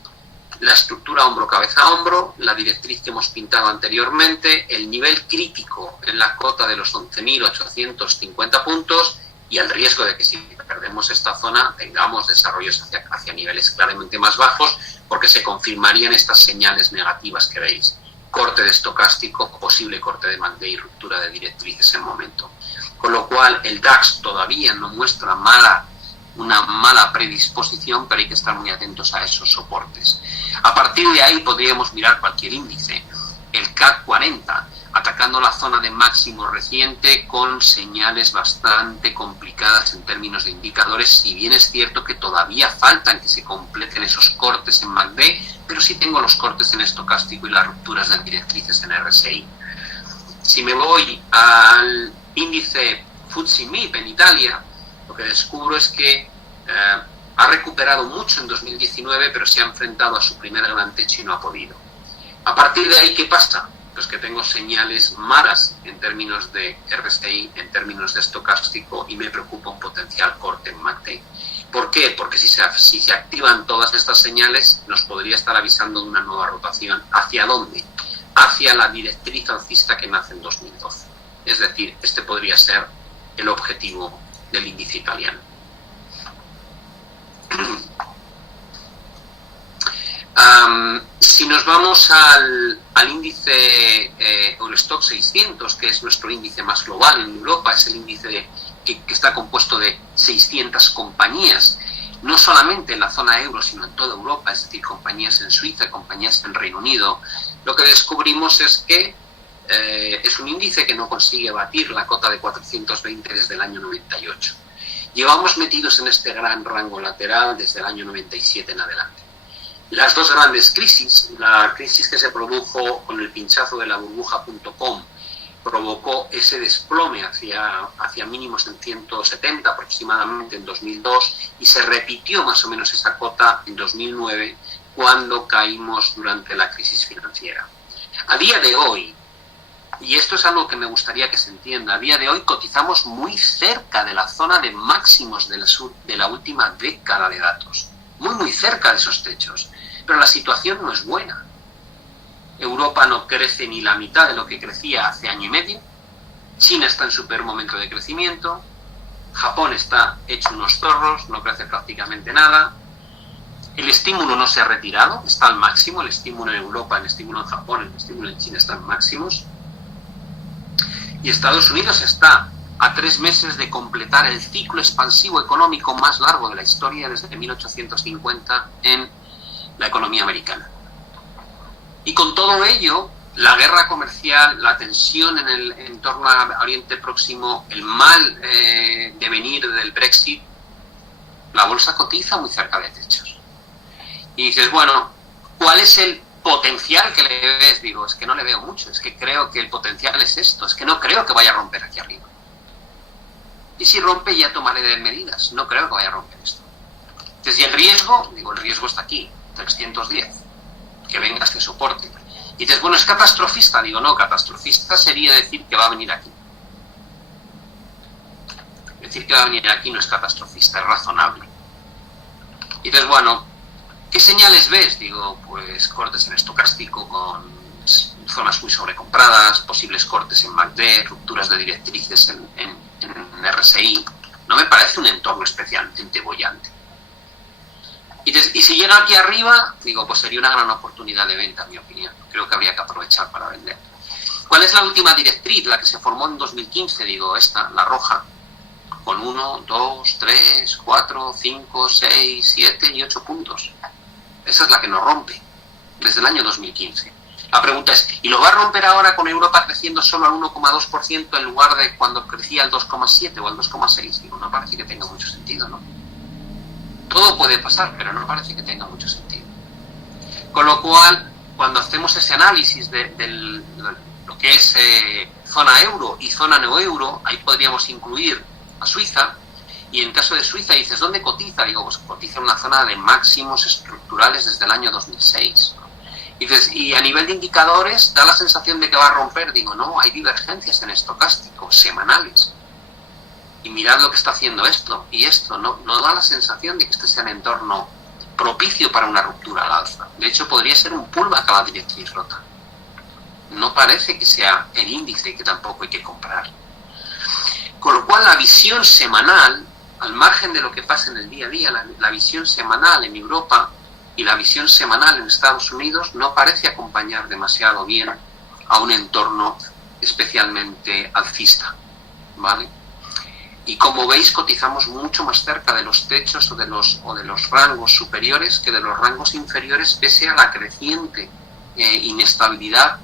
la estructura hombro-cabeza-hombro, la directriz que hemos pintado anteriormente, el nivel crítico en la cota de los 11.850 puntos y el riesgo de que si perdemos esta zona tengamos desarrollos hacia niveles claramente más bajos, porque se confirmarían estas señales negativas que veis. Corte de estocástico, posible corte de MACD y ruptura de directrices en momento. Con lo cual el DAX todavía no muestra una mala predisposición, pero hay que estar muy atentos a esos soportes. A partir de ahí podríamos mirar cualquier índice. El CAC 40, atacando la zona de máximo reciente con señales bastante complicadas en términos de indicadores, si bien es cierto que todavía faltan que se completen esos cortes en MACD, pero sí tengo los cortes en estocástico y las rupturas de directrices en RSI. Si me voy al índice FTSE MIB en Italia, lo que descubro es que ha recuperado mucho en 2019, pero se ha enfrentado a su primer gran techo y no ha podido. A partir de ahí, ¿qué pasa? Pues que tengo señales malas en términos de RSI, en términos de estocástico, y me preocupa un potencial corte en MACD. ¿Por qué? Porque si se activan todas estas señales, nos podría estar avisando de una nueva rotación. ¿Hacia dónde? Hacia la directriz alcista que nace en 2012. Es decir, este podría ser el objetivo del índice italiano. Si nos vamos al índice Eurostoxx 600, que es nuestro índice más global en Europa, es el índice que está compuesto de 600 compañías, no solamente en la zona euro, sino en toda Europa, es decir, compañías en Suiza, compañías en Reino Unido, lo que descubrimos es que es un índice que no consigue batir la cota de 420 desde el año 98. Llevamos metidos en este gran rango lateral desde el año 97 en adelante. Las dos grandes crisis, la crisis que se produjo con el pinchazo de la burbuja.com, provocó ese desplome hacia mínimos en 170 aproximadamente en 2002 y se repitió más o menos esa cota en 2009 cuando caímos durante la crisis financiera. A día de hoy, y esto es algo que me gustaría que se entienda, a día de hoy cotizamos muy cerca de la zona de máximos de la última década de datos, muy cerca de esos techos, pero la situación no es buena. Europa no crece ni la mitad de lo que crecía hace año y medio, China está en su peor momento de crecimiento, Japón está hecho unos zorros, no crece prácticamente nada, el estímulo no se ha retirado, está al máximo, el estímulo en Europa, el estímulo en Japón, el estímulo en China están máximos, y Estados Unidos está a 3 meses de completar el ciclo expansivo económico más largo de la historia desde 1850 en la economía americana. Y con todo ello, la guerra comercial, la tensión en el entorno a Oriente Próximo, el mal devenir del Brexit, la bolsa cotiza muy cerca de techos. Y dices, bueno, ¿cuál es el potencial que le ves? Digo, es que no le veo mucho, es que creo que el potencial es esto, es que no creo que vaya a romper aquí arriba. Y si rompe ya tomaré medidas, no creo que vaya a romper esto. Entonces, y el riesgo está aquí, 310, que venga este soporte. Y dices, bueno, ¿es catastrofista? Digo, no, catastrofista sería decir que va a venir aquí. Decir que va a venir aquí no es catastrofista, es razonable. Y dices, bueno, ¿qué señales ves? Digo, pues cortes en estocástico con zonas muy sobrecompradas, posibles cortes en MACD, rupturas de directrices en RSI. No me parece un entorno especialmente boyante. Y si llega aquí arriba, digo, pues sería una gran oportunidad de venta, en mi opinión. Creo que habría que aprovechar para vender. ¿Cuál es la última directriz? La que se formó en 2015, digo, esta, la roja, con 1, 2, 3, 4, 5, 6, 7 y 8 puntos. Esa es la que nos rompe, desde el año 2015. La pregunta es, ¿y lo va a romper ahora con Europa creciendo solo al 1,2% en lugar de cuando crecía al 2,7 o al 2,6? Digo, no parece que tenga mucho sentido, ¿no? Todo puede pasar, pero no parece que tenga mucho sentido. Con lo cual, cuando hacemos ese análisis de lo que es zona euro y zona no euro, ahí podríamos incluir a Suiza, y en caso de Suiza dices, ¿dónde cotiza? Digo, pues cotiza en una zona de máximos estructurales desde el año 2006. Y dices, y a nivel de indicadores, da la sensación de que va a romper. Digo, no, hay divergencias en estocástico, semanales. Y mirad lo que está haciendo esto y esto, no da la sensación de que este sea un entorno propicio para una ruptura al alza. De hecho, podría ser un pullback a la directriz rota. No parece que sea el índice que tampoco hay que comprar. Con lo cual, la visión semanal, al margen de lo que pasa en el día a día, la visión semanal en Europa y la visión semanal en Estados Unidos no parece acompañar demasiado bien a un entorno especialmente alcista, ¿vale? Y como veis, cotizamos mucho más cerca de los techos o de los rangos superiores que de los rangos inferiores, pese a la creciente inestabilidad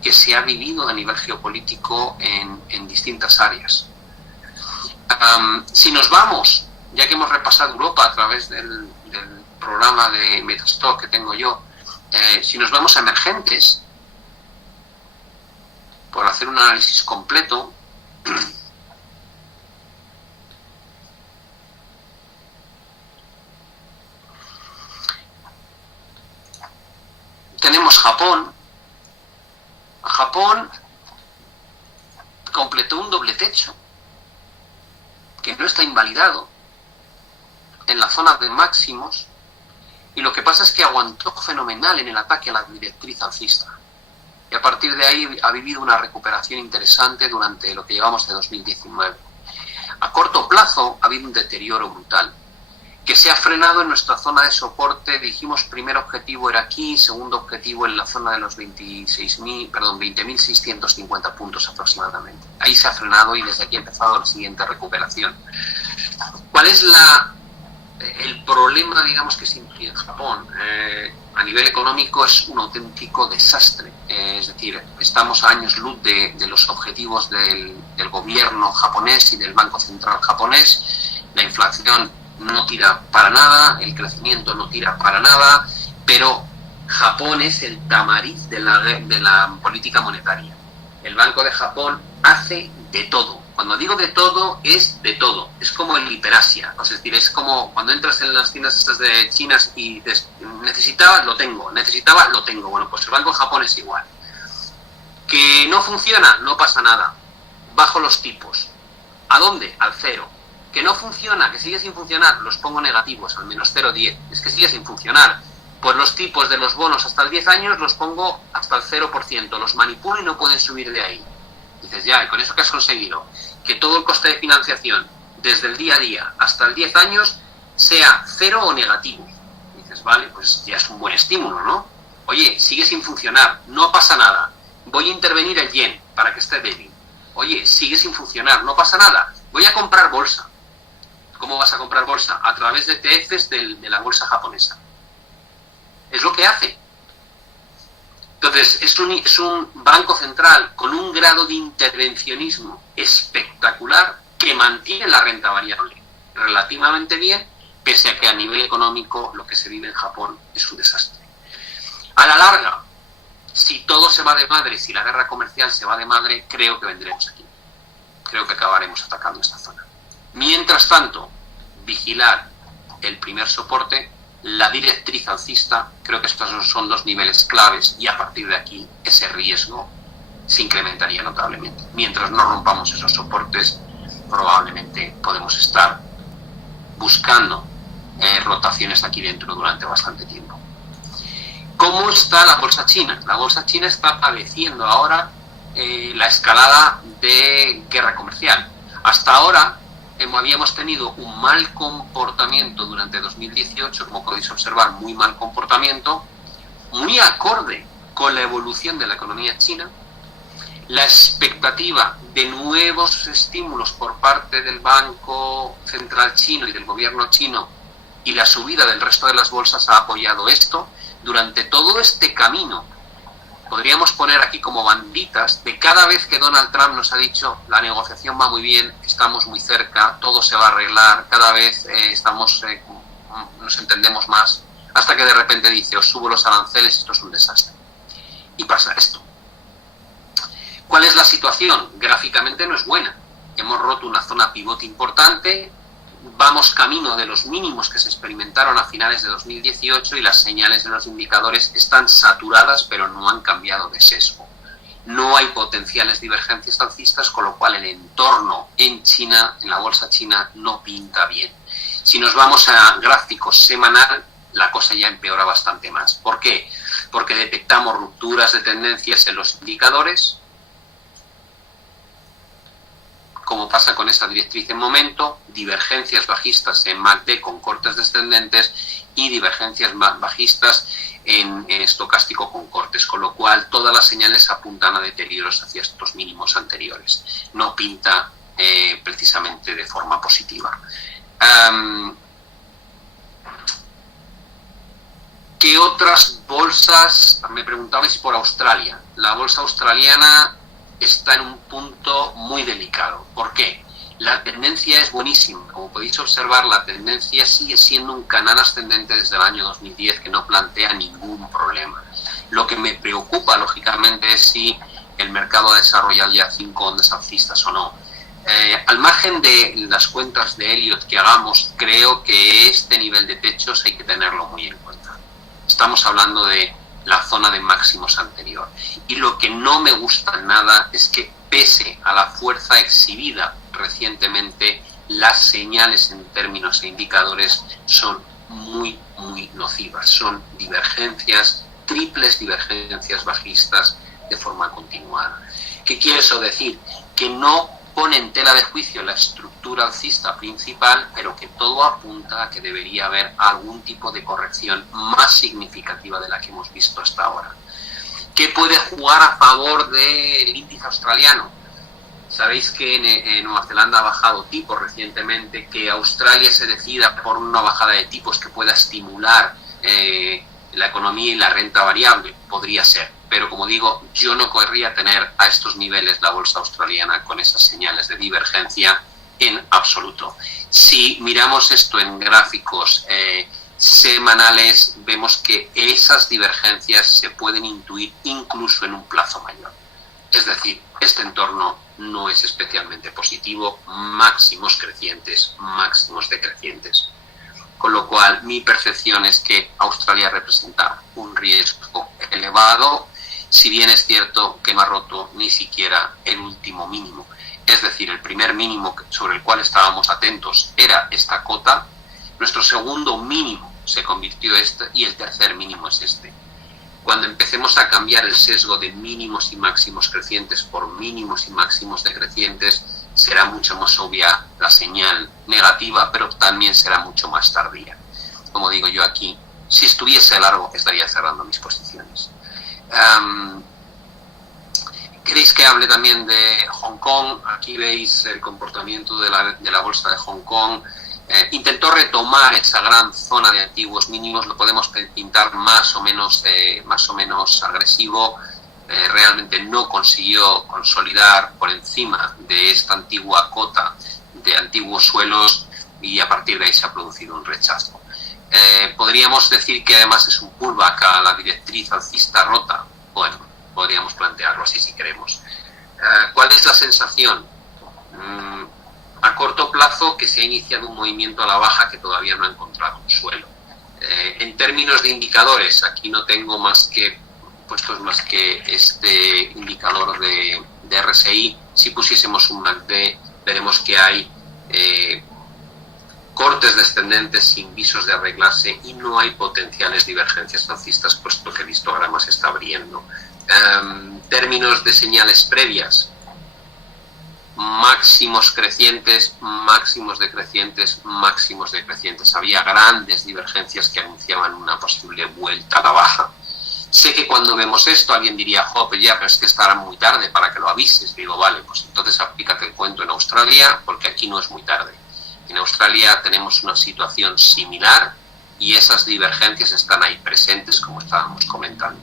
que se ha vivido a nivel geopolítico en distintas áreas. Si nos vamos, ya que hemos repasado Europa a través del programa de Metastock que tengo yo, si nos vamos a emergentes, por hacer un análisis completo, tenemos Japón. Japón completó un doble techo que no está invalidado en la zona de máximos, y lo que pasa es que aguantó fenomenal en el ataque a la directriz alcista, y a partir de ahí ha vivido una recuperación interesante durante lo que llevamos de 2019. A corto plazo ha habido un deterioro brutal que se ha frenado en nuestra zona de soporte. Dijimos, primer objetivo era aquí, segundo objetivo en la zona de los 20.650 puntos aproximadamente. Ahí se ha frenado y desde aquí ha empezado la siguiente recuperación. ¿Cuál es el problema, digamos, que se incluye en Japón? A nivel económico es un auténtico desastre. Es decir, estamos a años luz de los objetivos del gobierno japonés y del Banco Central japonés. La inflación no tira para nada, el crecimiento no tira para nada, pero Japón es el tamiz de la política monetaria. El Banco de Japón hace de todo. Cuando digo de todo, es de todo. Es como el hiperasia. Es decir, es como cuando entras en las tiendas estas de chinas y dices, necesitaba, lo tengo. Necesitaba, lo tengo. Bueno, pues el Banco de Japón es igual. Que no funciona, no pasa nada. Bajo los tipos. ¿A dónde? Al cero. Que no funciona, que sigue sin funcionar, los pongo negativos, al menos 0,10. Es que sigue sin funcionar. Pues los tipos de los bonos hasta el 10 años los pongo hasta el 0%. Los manipulo y no pueden subir de ahí. Dices, ya, ¿y con eso qué has conseguido? Que todo el coste de financiación, desde el día a día hasta el 10 años, sea cero o negativo. Dices, vale, pues ya es un buen estímulo, ¿no? Oye, sigue sin funcionar, no pasa nada. Voy a intervenir el yen para que esté débil. Oye, sigue sin funcionar, no pasa nada. Voy a comprar bolsa. ¿Cómo vas a comprar bolsa? A través de ETFs de la bolsa japonesa. Es lo que hace. Entonces, es un banco central con un grado de intervencionismo espectacular que mantiene la renta variable relativamente bien, pese a que a nivel económico lo que se vive en Japón es un desastre. A la larga, si todo se va de madre, si la guerra comercial se va de madre, creo que vendremos aquí. Creo que acabaremos atacando esta zona. Mientras tanto, vigilar el primer soporte, la directriz alcista. Creo que estos son dos niveles claves y a partir de aquí ese riesgo se incrementaría notablemente. Mientras no rompamos esos soportes, probablemente podemos estar buscando rotaciones aquí dentro durante bastante tiempo. ¿Cómo está la bolsa china? La bolsa china está padeciendo ahora la escalada de guerra comercial. Hasta ahora habíamos tenido un mal comportamiento durante 2018, como podéis observar, muy mal comportamiento, muy acorde con la evolución de la economía china. La expectativa de nuevos estímulos por parte del Banco Central chino y del gobierno chino y la subida del resto de las bolsas ha apoyado esto. Durante todo este camino, podríamos poner aquí como banditas de cada vez que Donald Trump nos ha dicho la negociación va muy bien, estamos muy cerca, todo se va a arreglar, cada vez nos entendemos más, hasta que de repente dice os subo los aranceles, esto es un desastre. Y pasa esto. ¿Cuál es la situación? Gráficamente no es buena. Hemos roto una zona pivote importante, vamos camino de los mínimos que se experimentaron a finales de 2018 y las señales de los indicadores están saturadas, pero no han cambiado de sesgo. No hay potenciales divergencias alcistas, con lo cual el entorno en China, en la bolsa china, no pinta bien. Si nos vamos a gráficos semanal, la cosa ya empeora bastante más. ¿Por qué? Porque detectamos rupturas de tendencias en los indicadores, como pasa con esa directriz en momento, divergencias bajistas en MACD con cortes descendentes y divergencias bajistas en estocástico con cortes, con lo cual todas las señales apuntan a deterioros hacia estos mínimos anteriores. No pinta precisamente de forma positiva. ¿Qué otras bolsas? Me preguntabais por Australia. La bolsa australiana está en un punto muy delicado. ¿Por qué? La tendencia es buenísima. Como podéis observar, la tendencia sigue siendo un canal ascendente desde el año 2010 que no plantea ningún problema. Lo que me preocupa, lógicamente, es si el mercado ha desarrollado ya 5 ondas alcistas o no. Al margen de las cuentas de Elliott que hagamos, creo que este nivel de techos hay que tenerlo muy en cuenta. Estamos hablando de la zona de máximos anterior. Y lo que no me gusta nada es que, pese a la fuerza exhibida recientemente, las señales en términos de indicadores son muy, muy nocivas. Son divergencias, triples divergencias bajistas de forma continuada. ¿Qué quiere eso decir? Que no pone en tela de juicio la estructura alcista principal, pero que todo apunta a que debería haber algún tipo de corrección más significativa de la que hemos visto hasta ahora. ¿Qué puede jugar a favor del índice australiano? Sabéis que en Nueva Zelanda ha bajado tipos recientemente, que Australia se decida por una bajada de tipos que pueda estimular la economía y la renta variable, podría ser. Pero como digo, yo no querría tener a estos niveles la bolsa australiana con esas señales de divergencia en absoluto. Si miramos esto en gráficos semanales, vemos que esas divergencias se pueden intuir incluso en un plazo mayor. Es decir, este entorno no es especialmente positivo, máximos crecientes, máximos decrecientes. Con lo cual, mi percepción es que Australia representa un riesgo elevado, si bien es cierto que no ha roto ni siquiera el último mínimo. Es decir, el primer mínimo sobre el cual estábamos atentos era esta cota, nuestro segundo mínimo se convirtió este y el tercer mínimo es este. Cuando empecemos a cambiar el sesgo de mínimos y máximos crecientes por mínimos y máximos decrecientes, será mucho más obvia la señal negativa, pero también será mucho más tardía. Como digo yo aquí, si estuviese largo estaría cerrando mis posiciones. ¿Queréis que hable también de Hong Kong? Aquí veis el comportamiento de la bolsa de Hong Kong. Intentó retomar esa gran zona de antiguos mínimos, lo podemos pintar más o menos agresivo. Realmente no consiguió consolidar por encima de esta antigua cota de antiguos suelos y a partir de ahí se ha producido un rechazo. Podríamos decir que además es un pullback a la directriz alcista rota. Bueno, podríamos plantearlo así si queremos. ¿Cuál es la sensación? A corto plazo, que se ha iniciado un movimiento a la baja que todavía no ha encontrado un suelo. En términos de indicadores, aquí no tengo puestos más que este indicador de RSI. Si pusiésemos un MACD, veremos que hay cortes descendentes sin visos de arreglarse y no hay potenciales divergencias alcistas, puesto que el histograma se está abriendo. Términos de señales previas: máximos crecientes, máximos decrecientes, máximos decrecientes. Había grandes divergencias que anunciaban una posible vuelta a la baja. Sé que cuando vemos esto alguien diría, pues ya, pero es que estará muy tarde para que lo avises. Digo, vale, pues entonces aplícate el cuento en Australia, porque aquí no es muy tarde. En Australia tenemos una situación similar y esas divergencias están ahí presentes, como estábamos comentando,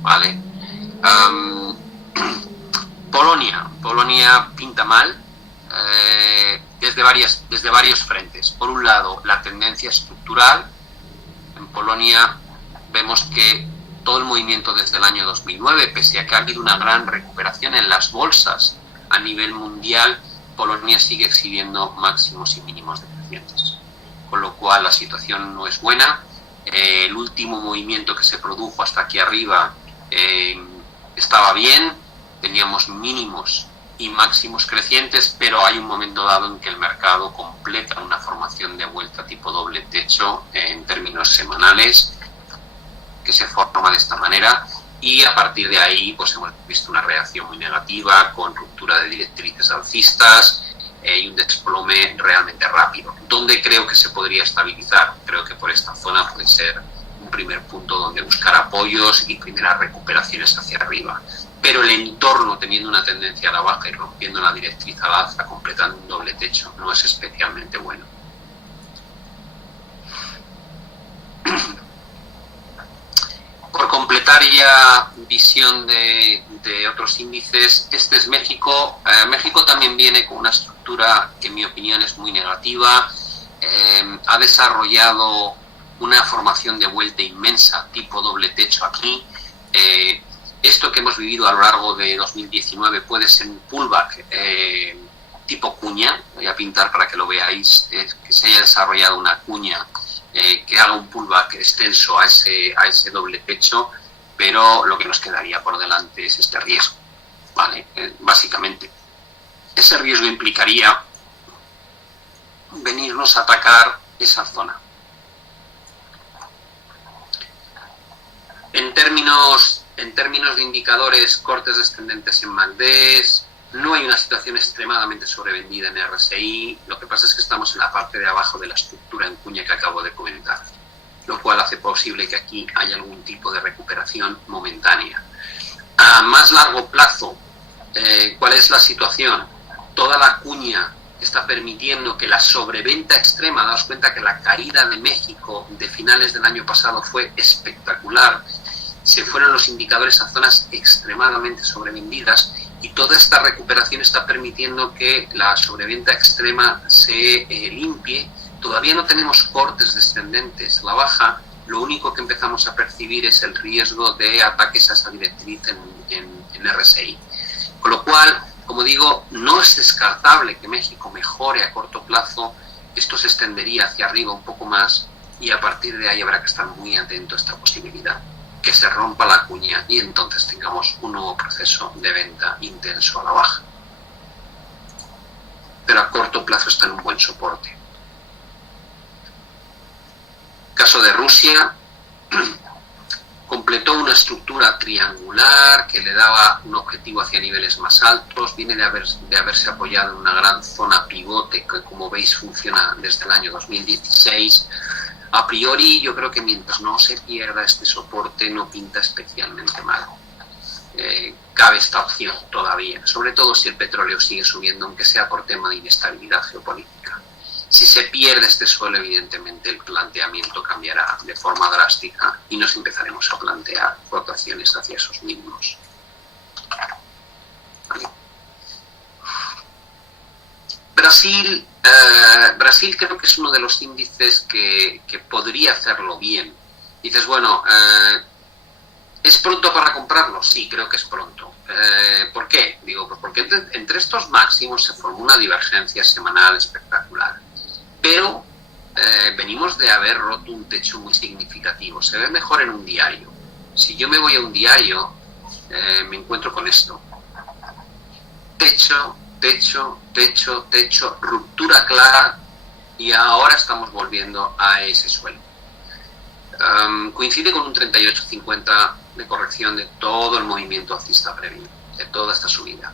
¿vale? Polonia pinta mal desde varios frentes. Por un lado, la tendencia estructural. En Polonia vemos que todo el movimiento desde el año 2009, pese a que ha habido una gran recuperación en las bolsas a nivel mundial, Polonia sigue exhibiendo máximos y mínimos decrecientes, con lo cual la situación no es buena. El último movimiento que se produjo hasta aquí arriba estaba bien, teníamos mínimos y máximos crecientes, pero hay un momento dado en que el mercado completa una formación de vuelta tipo doble techo en términos semanales, que se forma de esta manera, y a partir de ahí pues hemos visto una reacción muy negativa con ruptura de directrices alcistas y un desplome realmente rápido. ¿Dónde creo que se podría estabilizar? Creo que por esta zona puede ser un primer punto donde buscar apoyos y primeras recuperaciones hacia arriba. Pero el entorno, teniendo una tendencia a la baja y rompiendo la directriz al alza, completando un doble techo, no es especialmente bueno. Por completar ya visión de otros índices, este es México. México también viene con una estructura que en mi opinión es muy negativa. Ha desarrollado una formación de vuelta inmensa, tipo doble techo aquí. Esto que hemos vivido a lo largo de 2019 puede ser un pullback tipo cuña. Voy a pintar para que lo veáis, que se haya desarrollado una cuña que haga un pullback extenso a ese doble techo, pero lo que nos quedaría por delante es este riesgo, ¿vale? Básicamente, ese riesgo implicaría venirnos a atacar esa zona. En términos de indicadores, cortes descendentes en MACDs, no hay una situación extremadamente sobrevendida en RSI. Lo que pasa es que estamos en la parte de abajo de la estructura en cuña que acabo de comentar, lo cual hace posible que aquí haya algún tipo de recuperación momentánea. A más largo plazo, ¿cuál es la situación? Toda la cuña está permitiendo que la sobreventa extrema, daos cuenta que la caída de México de finales del año pasado fue espectacular, se fueron los indicadores a zonas extremadamente sobrevendidas, y toda esta recuperación está permitiendo que la sobreventa extrema se limpie. Todavía no tenemos cortes descendentes a la baja, lo único que empezamos a percibir es el riesgo de ataques a esa directriz en RSI. Con lo cual, como digo, no es descartable que México mejore a corto plazo. Esto se extendería hacia arriba un poco más y a partir de ahí habrá que estar muy atento a esta posibilidad, que se rompa la cuña y entonces tengamos un nuevo proceso de venta intenso a la baja. Pero a corto plazo está en un buen soporte. Caso de Rusia, completó una estructura triangular que le daba un objetivo hacia niveles más altos, viene de haberse apoyado en una gran zona pivote que, como veis, funciona desde el año 2016. A priori, yo creo que mientras no se pierda este soporte no pinta especialmente mal. Cabe esta opción todavía, sobre todo si el petróleo sigue subiendo, aunque sea por tema de inestabilidad geopolítica. Si se pierde este suelo, evidentemente el planteamiento cambiará de forma drástica y nos empezaremos a plantear rotaciones hacia esos mínimos. ¿Vale? Brasil creo que es uno de los índices que podría hacerlo bien. Dices, bueno, ¿es pronto para comprarlo? Sí, creo que es pronto. ¿Por qué? Digo, pues porque porque entre estos máximos se formó una divergencia semanal espectacular. Pero venimos de haber roto un techo muy significativo. Se ve mejor en un diario. Si yo me voy a un diario, me encuentro con esto. Techo, techo, techo, techo, ruptura clara, y ahora estamos volviendo a ese suelo. Coincide con un 38,50 de corrección de todo el movimiento alcista previo, de toda esta subida.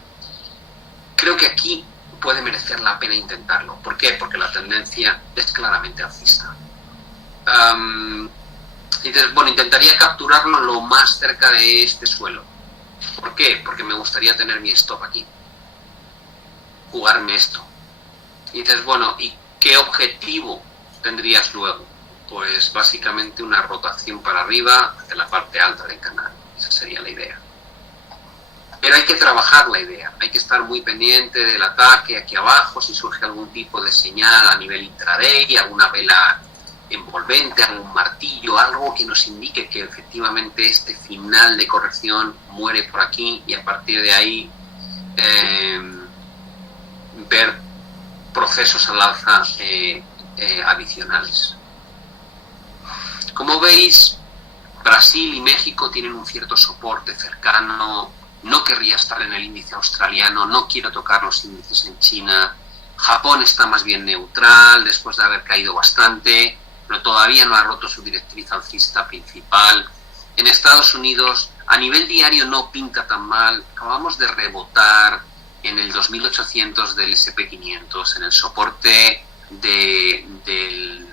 Creo que aquí puede merecer la pena intentarlo. ¿Por qué? Porque la tendencia es claramente alcista. Entonces, bueno, intentaría capturarlo lo más cerca de este suelo. ¿Por qué? Porque me gustaría tener mi stop aquí, jugarme esto. Y dices, bueno, ¿y qué objetivo tendrías luego? Pues básicamente una rotación para arriba de la parte alta del canal. Esa sería la idea. Pero hay que trabajar la idea, hay que estar muy pendiente del ataque aquí abajo, si surge algún tipo de señal a nivel intraday, alguna vela envolvente, algún martillo, algo que nos indique que efectivamente este final de corrección muere por aquí, y a partir de ahí ver procesos al alza adicionales. Como veis, Brasil y México tienen un cierto soporte cercano. No querría estar en el índice australiano, no quiero tocar los índices en China. Japón está más bien neutral después de haber caído bastante, pero todavía no ha roto su directriz alcista principal. En Estados Unidos, a nivel diario no pinta tan mal. Acabamos de rebotar en el 2800 del S&P 500, en el soporte del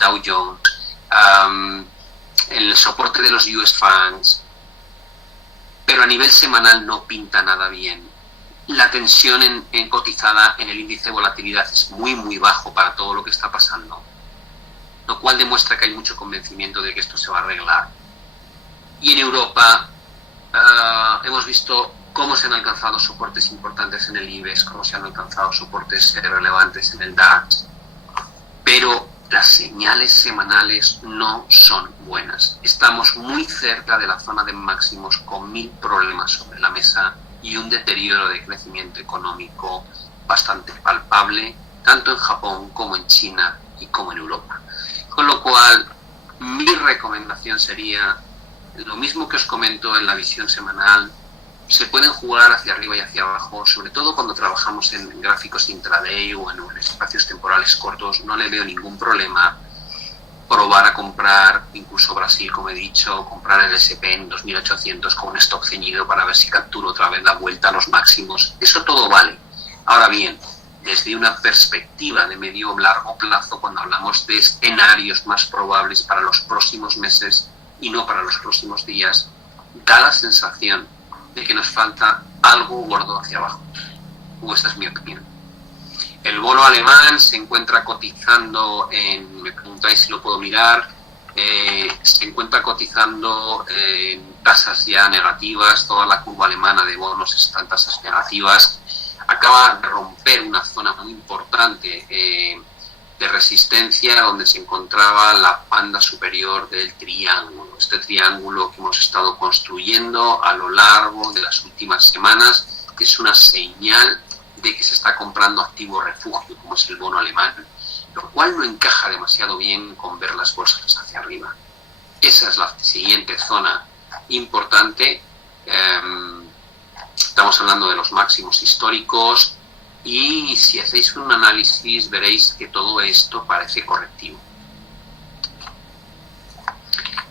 Dow Jones, en el soporte de los US Funds, pero a nivel semanal no pinta nada bien. La tensión en cotizada en el índice de volatilidad es muy muy bajo para todo lo que está pasando, lo cual demuestra que hay mucho convencimiento de que esto se va a arreglar. Y en Europa hemos visto cómo se han alcanzado soportes importantes en el IBEX, cómo se han alcanzado soportes relevantes en el DAX, pero las señales semanales no son buenas. Estamos muy cerca de la zona de máximos, con 1000 problemas sobre la mesa y un deterioro de crecimiento económico bastante palpable, tanto en Japón como en China y como en Europa. Con lo cual, mi recomendación sería lo mismo que os comento en la visión semanal. Se pueden jugar hacia arriba y hacia abajo, sobre todo cuando trabajamos en gráficos intraday o en espacios temporales cortos. No le veo ningún problema probar a comprar, incluso Brasil, como he dicho, comprar el S&P en 2800 con un stop ceñido para ver si capturo otra vez la vuelta a los máximos. Eso todo vale. Ahora bien, desde una perspectiva de medio o largo plazo, cuando hablamos de escenarios más probables para los próximos meses y no para los próximos días, da la sensación de que nos falta algo gordo hacia abajo. O esta es mi opinión. El bono alemán se encuentra cotizando me preguntáis si lo puedo mirar, se encuentra cotizando en tasas ya negativas. Toda la curva alemana de bonos está en tasas negativas. Acaba de romper una zona muy importante de resistencia donde se encontraba la banda superior del triángulo. Este triángulo que hemos estado construyendo a lo largo de las últimas semanas, que es una señal de que se está comprando activo refugio, como es el bono alemán, lo cual no encaja demasiado bien con ver las bolsas hacia arriba. Esa es la siguiente zona importante. Estamos hablando de los máximos históricos, y si hacéis un análisis veréis que todo esto parece correctivo.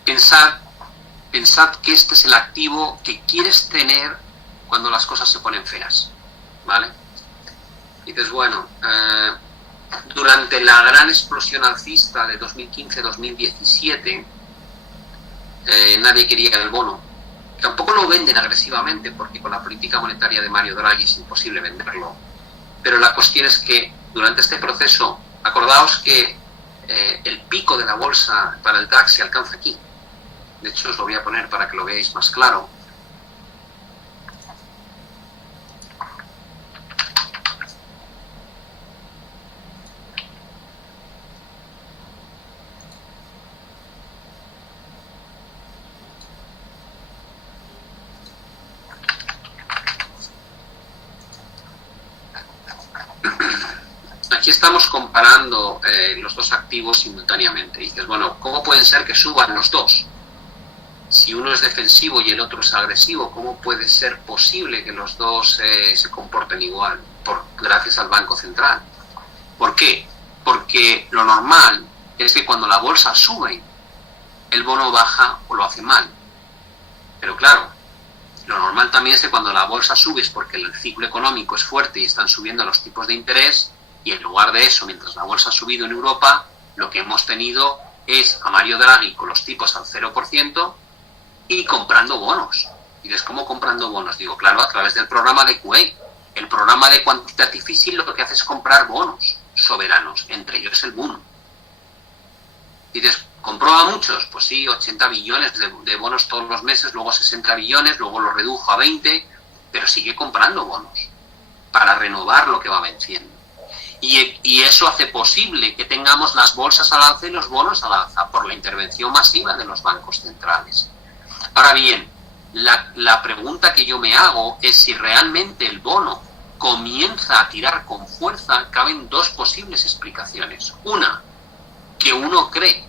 Pensad que este es el activo que quieres tener cuando las cosas se ponen feas, ¿vale? Y dices, bueno, durante la gran explosión alcista de 2015-2017, nadie quería el bono. Tampoco lo venden agresivamente, porque con la política monetaria de Mario Draghi es imposible venderlo. Pero la cuestión es que durante este proceso, acordaos que el pico de la bolsa para el DAX se alcanza aquí. De hecho, os lo voy a poner para que lo veáis más claro. aquí estamos comparando los dos activos simultáneamente. Y dices, bueno, ¿cómo pueden ser que suban los dos? Si uno es defensivo y el otro es agresivo, ¿cómo puede ser posible que los dos se comporten igual? Gracias al Banco Central. ¿Por qué? Porque lo normal es que cuando la bolsa sube, el bono baja o lo hace mal. Pero claro, lo normal también es que cuando la bolsa sube es porque el ciclo económico es fuerte y están subiendo los tipos de interés, y en lugar de eso, mientras la bolsa ha subido en Europa, lo que hemos tenido es a Mario Draghi con los tipos al 0% y comprando bonos. Y dices, ¿cómo comprando bonos? Digo, claro, a través del programa de QE. El programa de Quantitative Easing lo que hace es comprar bonos soberanos, entre ellos el Bund. Y dices, ¿compró a muchos? Pues sí, 80 billones de bonos todos los meses, luego 60 billones, luego lo redujo a 20, pero sigue comprando bonos para renovar lo que va venciendo. Y eso hace posible que tengamos las bolsas al alza y los bonos al alza por la intervención masiva de los bancos centrales. Ahora bien, la pregunta que yo me hago es si realmente el bono comienza a tirar con fuerza. Caben dos posibles explicaciones. Una, que uno cree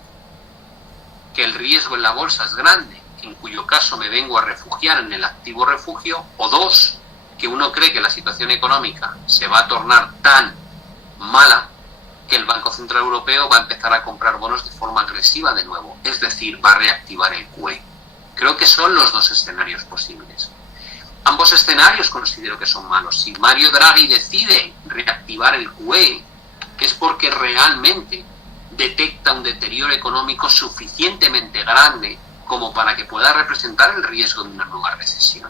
que el riesgo en la bolsa es grande, en cuyo caso me vengo a refugiar en el activo refugio. O dos, que uno cree que la situación económica se va a tornar tan mala que el Banco Central Europeo va a empezar a comprar bonos de forma agresiva de nuevo, es decir, va a reactivar el QE. Creo que son los dos escenarios posibles. Ambos escenarios considero que son malos. Si Mario Draghi decide reactivar el QE, es porque realmente detecta un deterioro económico suficientemente grande como para que pueda representar el riesgo de una nueva recesión.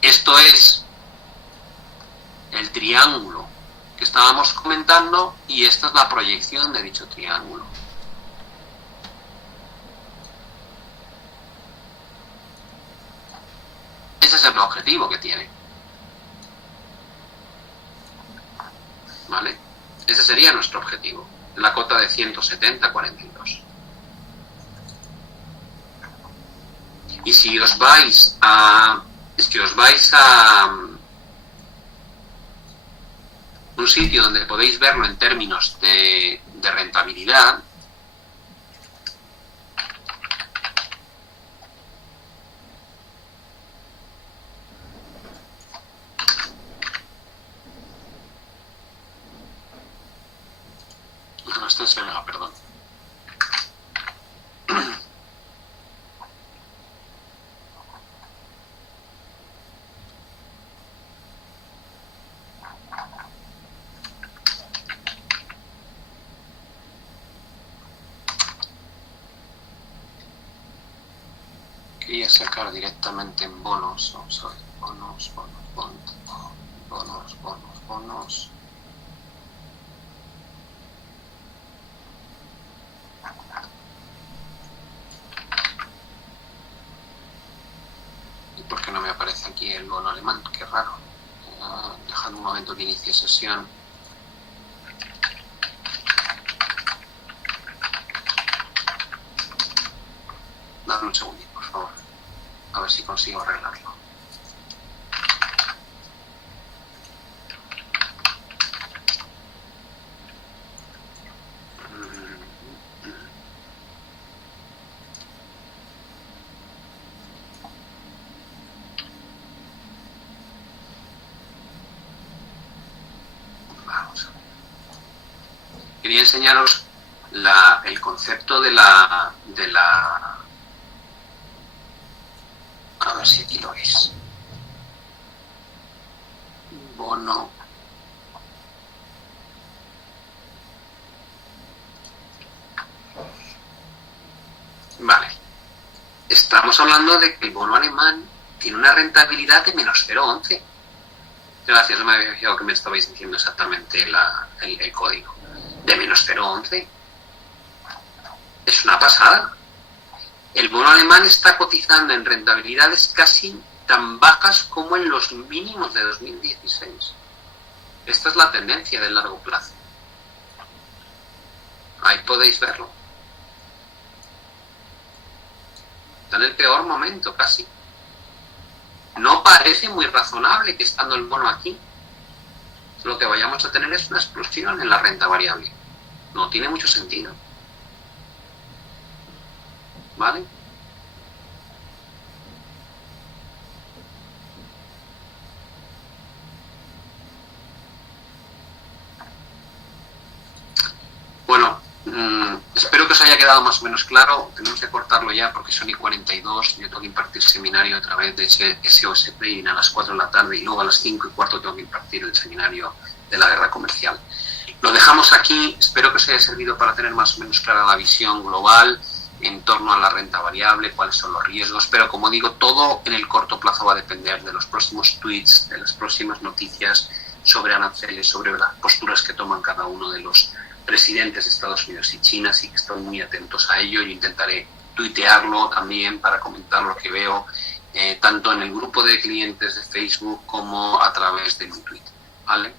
Esto es el triángulo que estábamos comentando y esta es la proyección de dicho triángulo. Ese es el objetivo que tiene. ¿Vale? Ese sería nuestro objetivo. La cota de 170,42. Y si os vais a... un sitio donde podéis verlo en términos de rentabilidad, no, este es el... perdón. Quería sacar directamente en bonos, vamos a ver, bonos. ¿Y por qué no me aparece aquí el bono alemán? Qué raro. Dejando un momento que inicie sesión. Dame un segundito, por favor. A ver si consigo arreglarlo. Vamos a ver. Quería enseñaros el concepto de la... A ver si aquí lo es. Bono. Vale. Estamos hablando de que el bono alemán tiene una rentabilidad de menos 0,11. Gracias, no me había fijado que me estabais diciendo exactamente el código. De menos 0,11. Es una pasada. El bono alemán está cotizando en rentabilidades casi tan bajas como en los mínimos de 2016. Esta es la tendencia del largo plazo. Ahí podéis verlo. Está en el peor momento casi. No parece muy razonable que estando el bono aquí lo que vayamos a tener es una explosión en la renta variable. No tiene mucho sentido. ¿Vale? Bueno, espero que os haya quedado más o menos claro. Tenemos que cortarlo ya porque son y 42. Yo tengo que impartir seminario a través de SOS Trading a las 4 de la tarde y luego a las 5 y cuarto tengo que impartir el seminario de la guerra comercial. Lo dejamos aquí. Espero que os haya servido para tener más o menos clara la visión global en torno a la renta variable, cuáles son los riesgos, pero como digo, todo en el corto plazo va a depender de los próximos tweets, de las próximas noticias sobre aranceles, sobre las posturas que toman cada uno de los presidentes de Estados Unidos y China, así que están muy atentos a ello. Yo intentaré tuitearlo también para comentar lo que veo, tanto en el grupo de clientes de Facebook como a través de un tweet, ¿vale?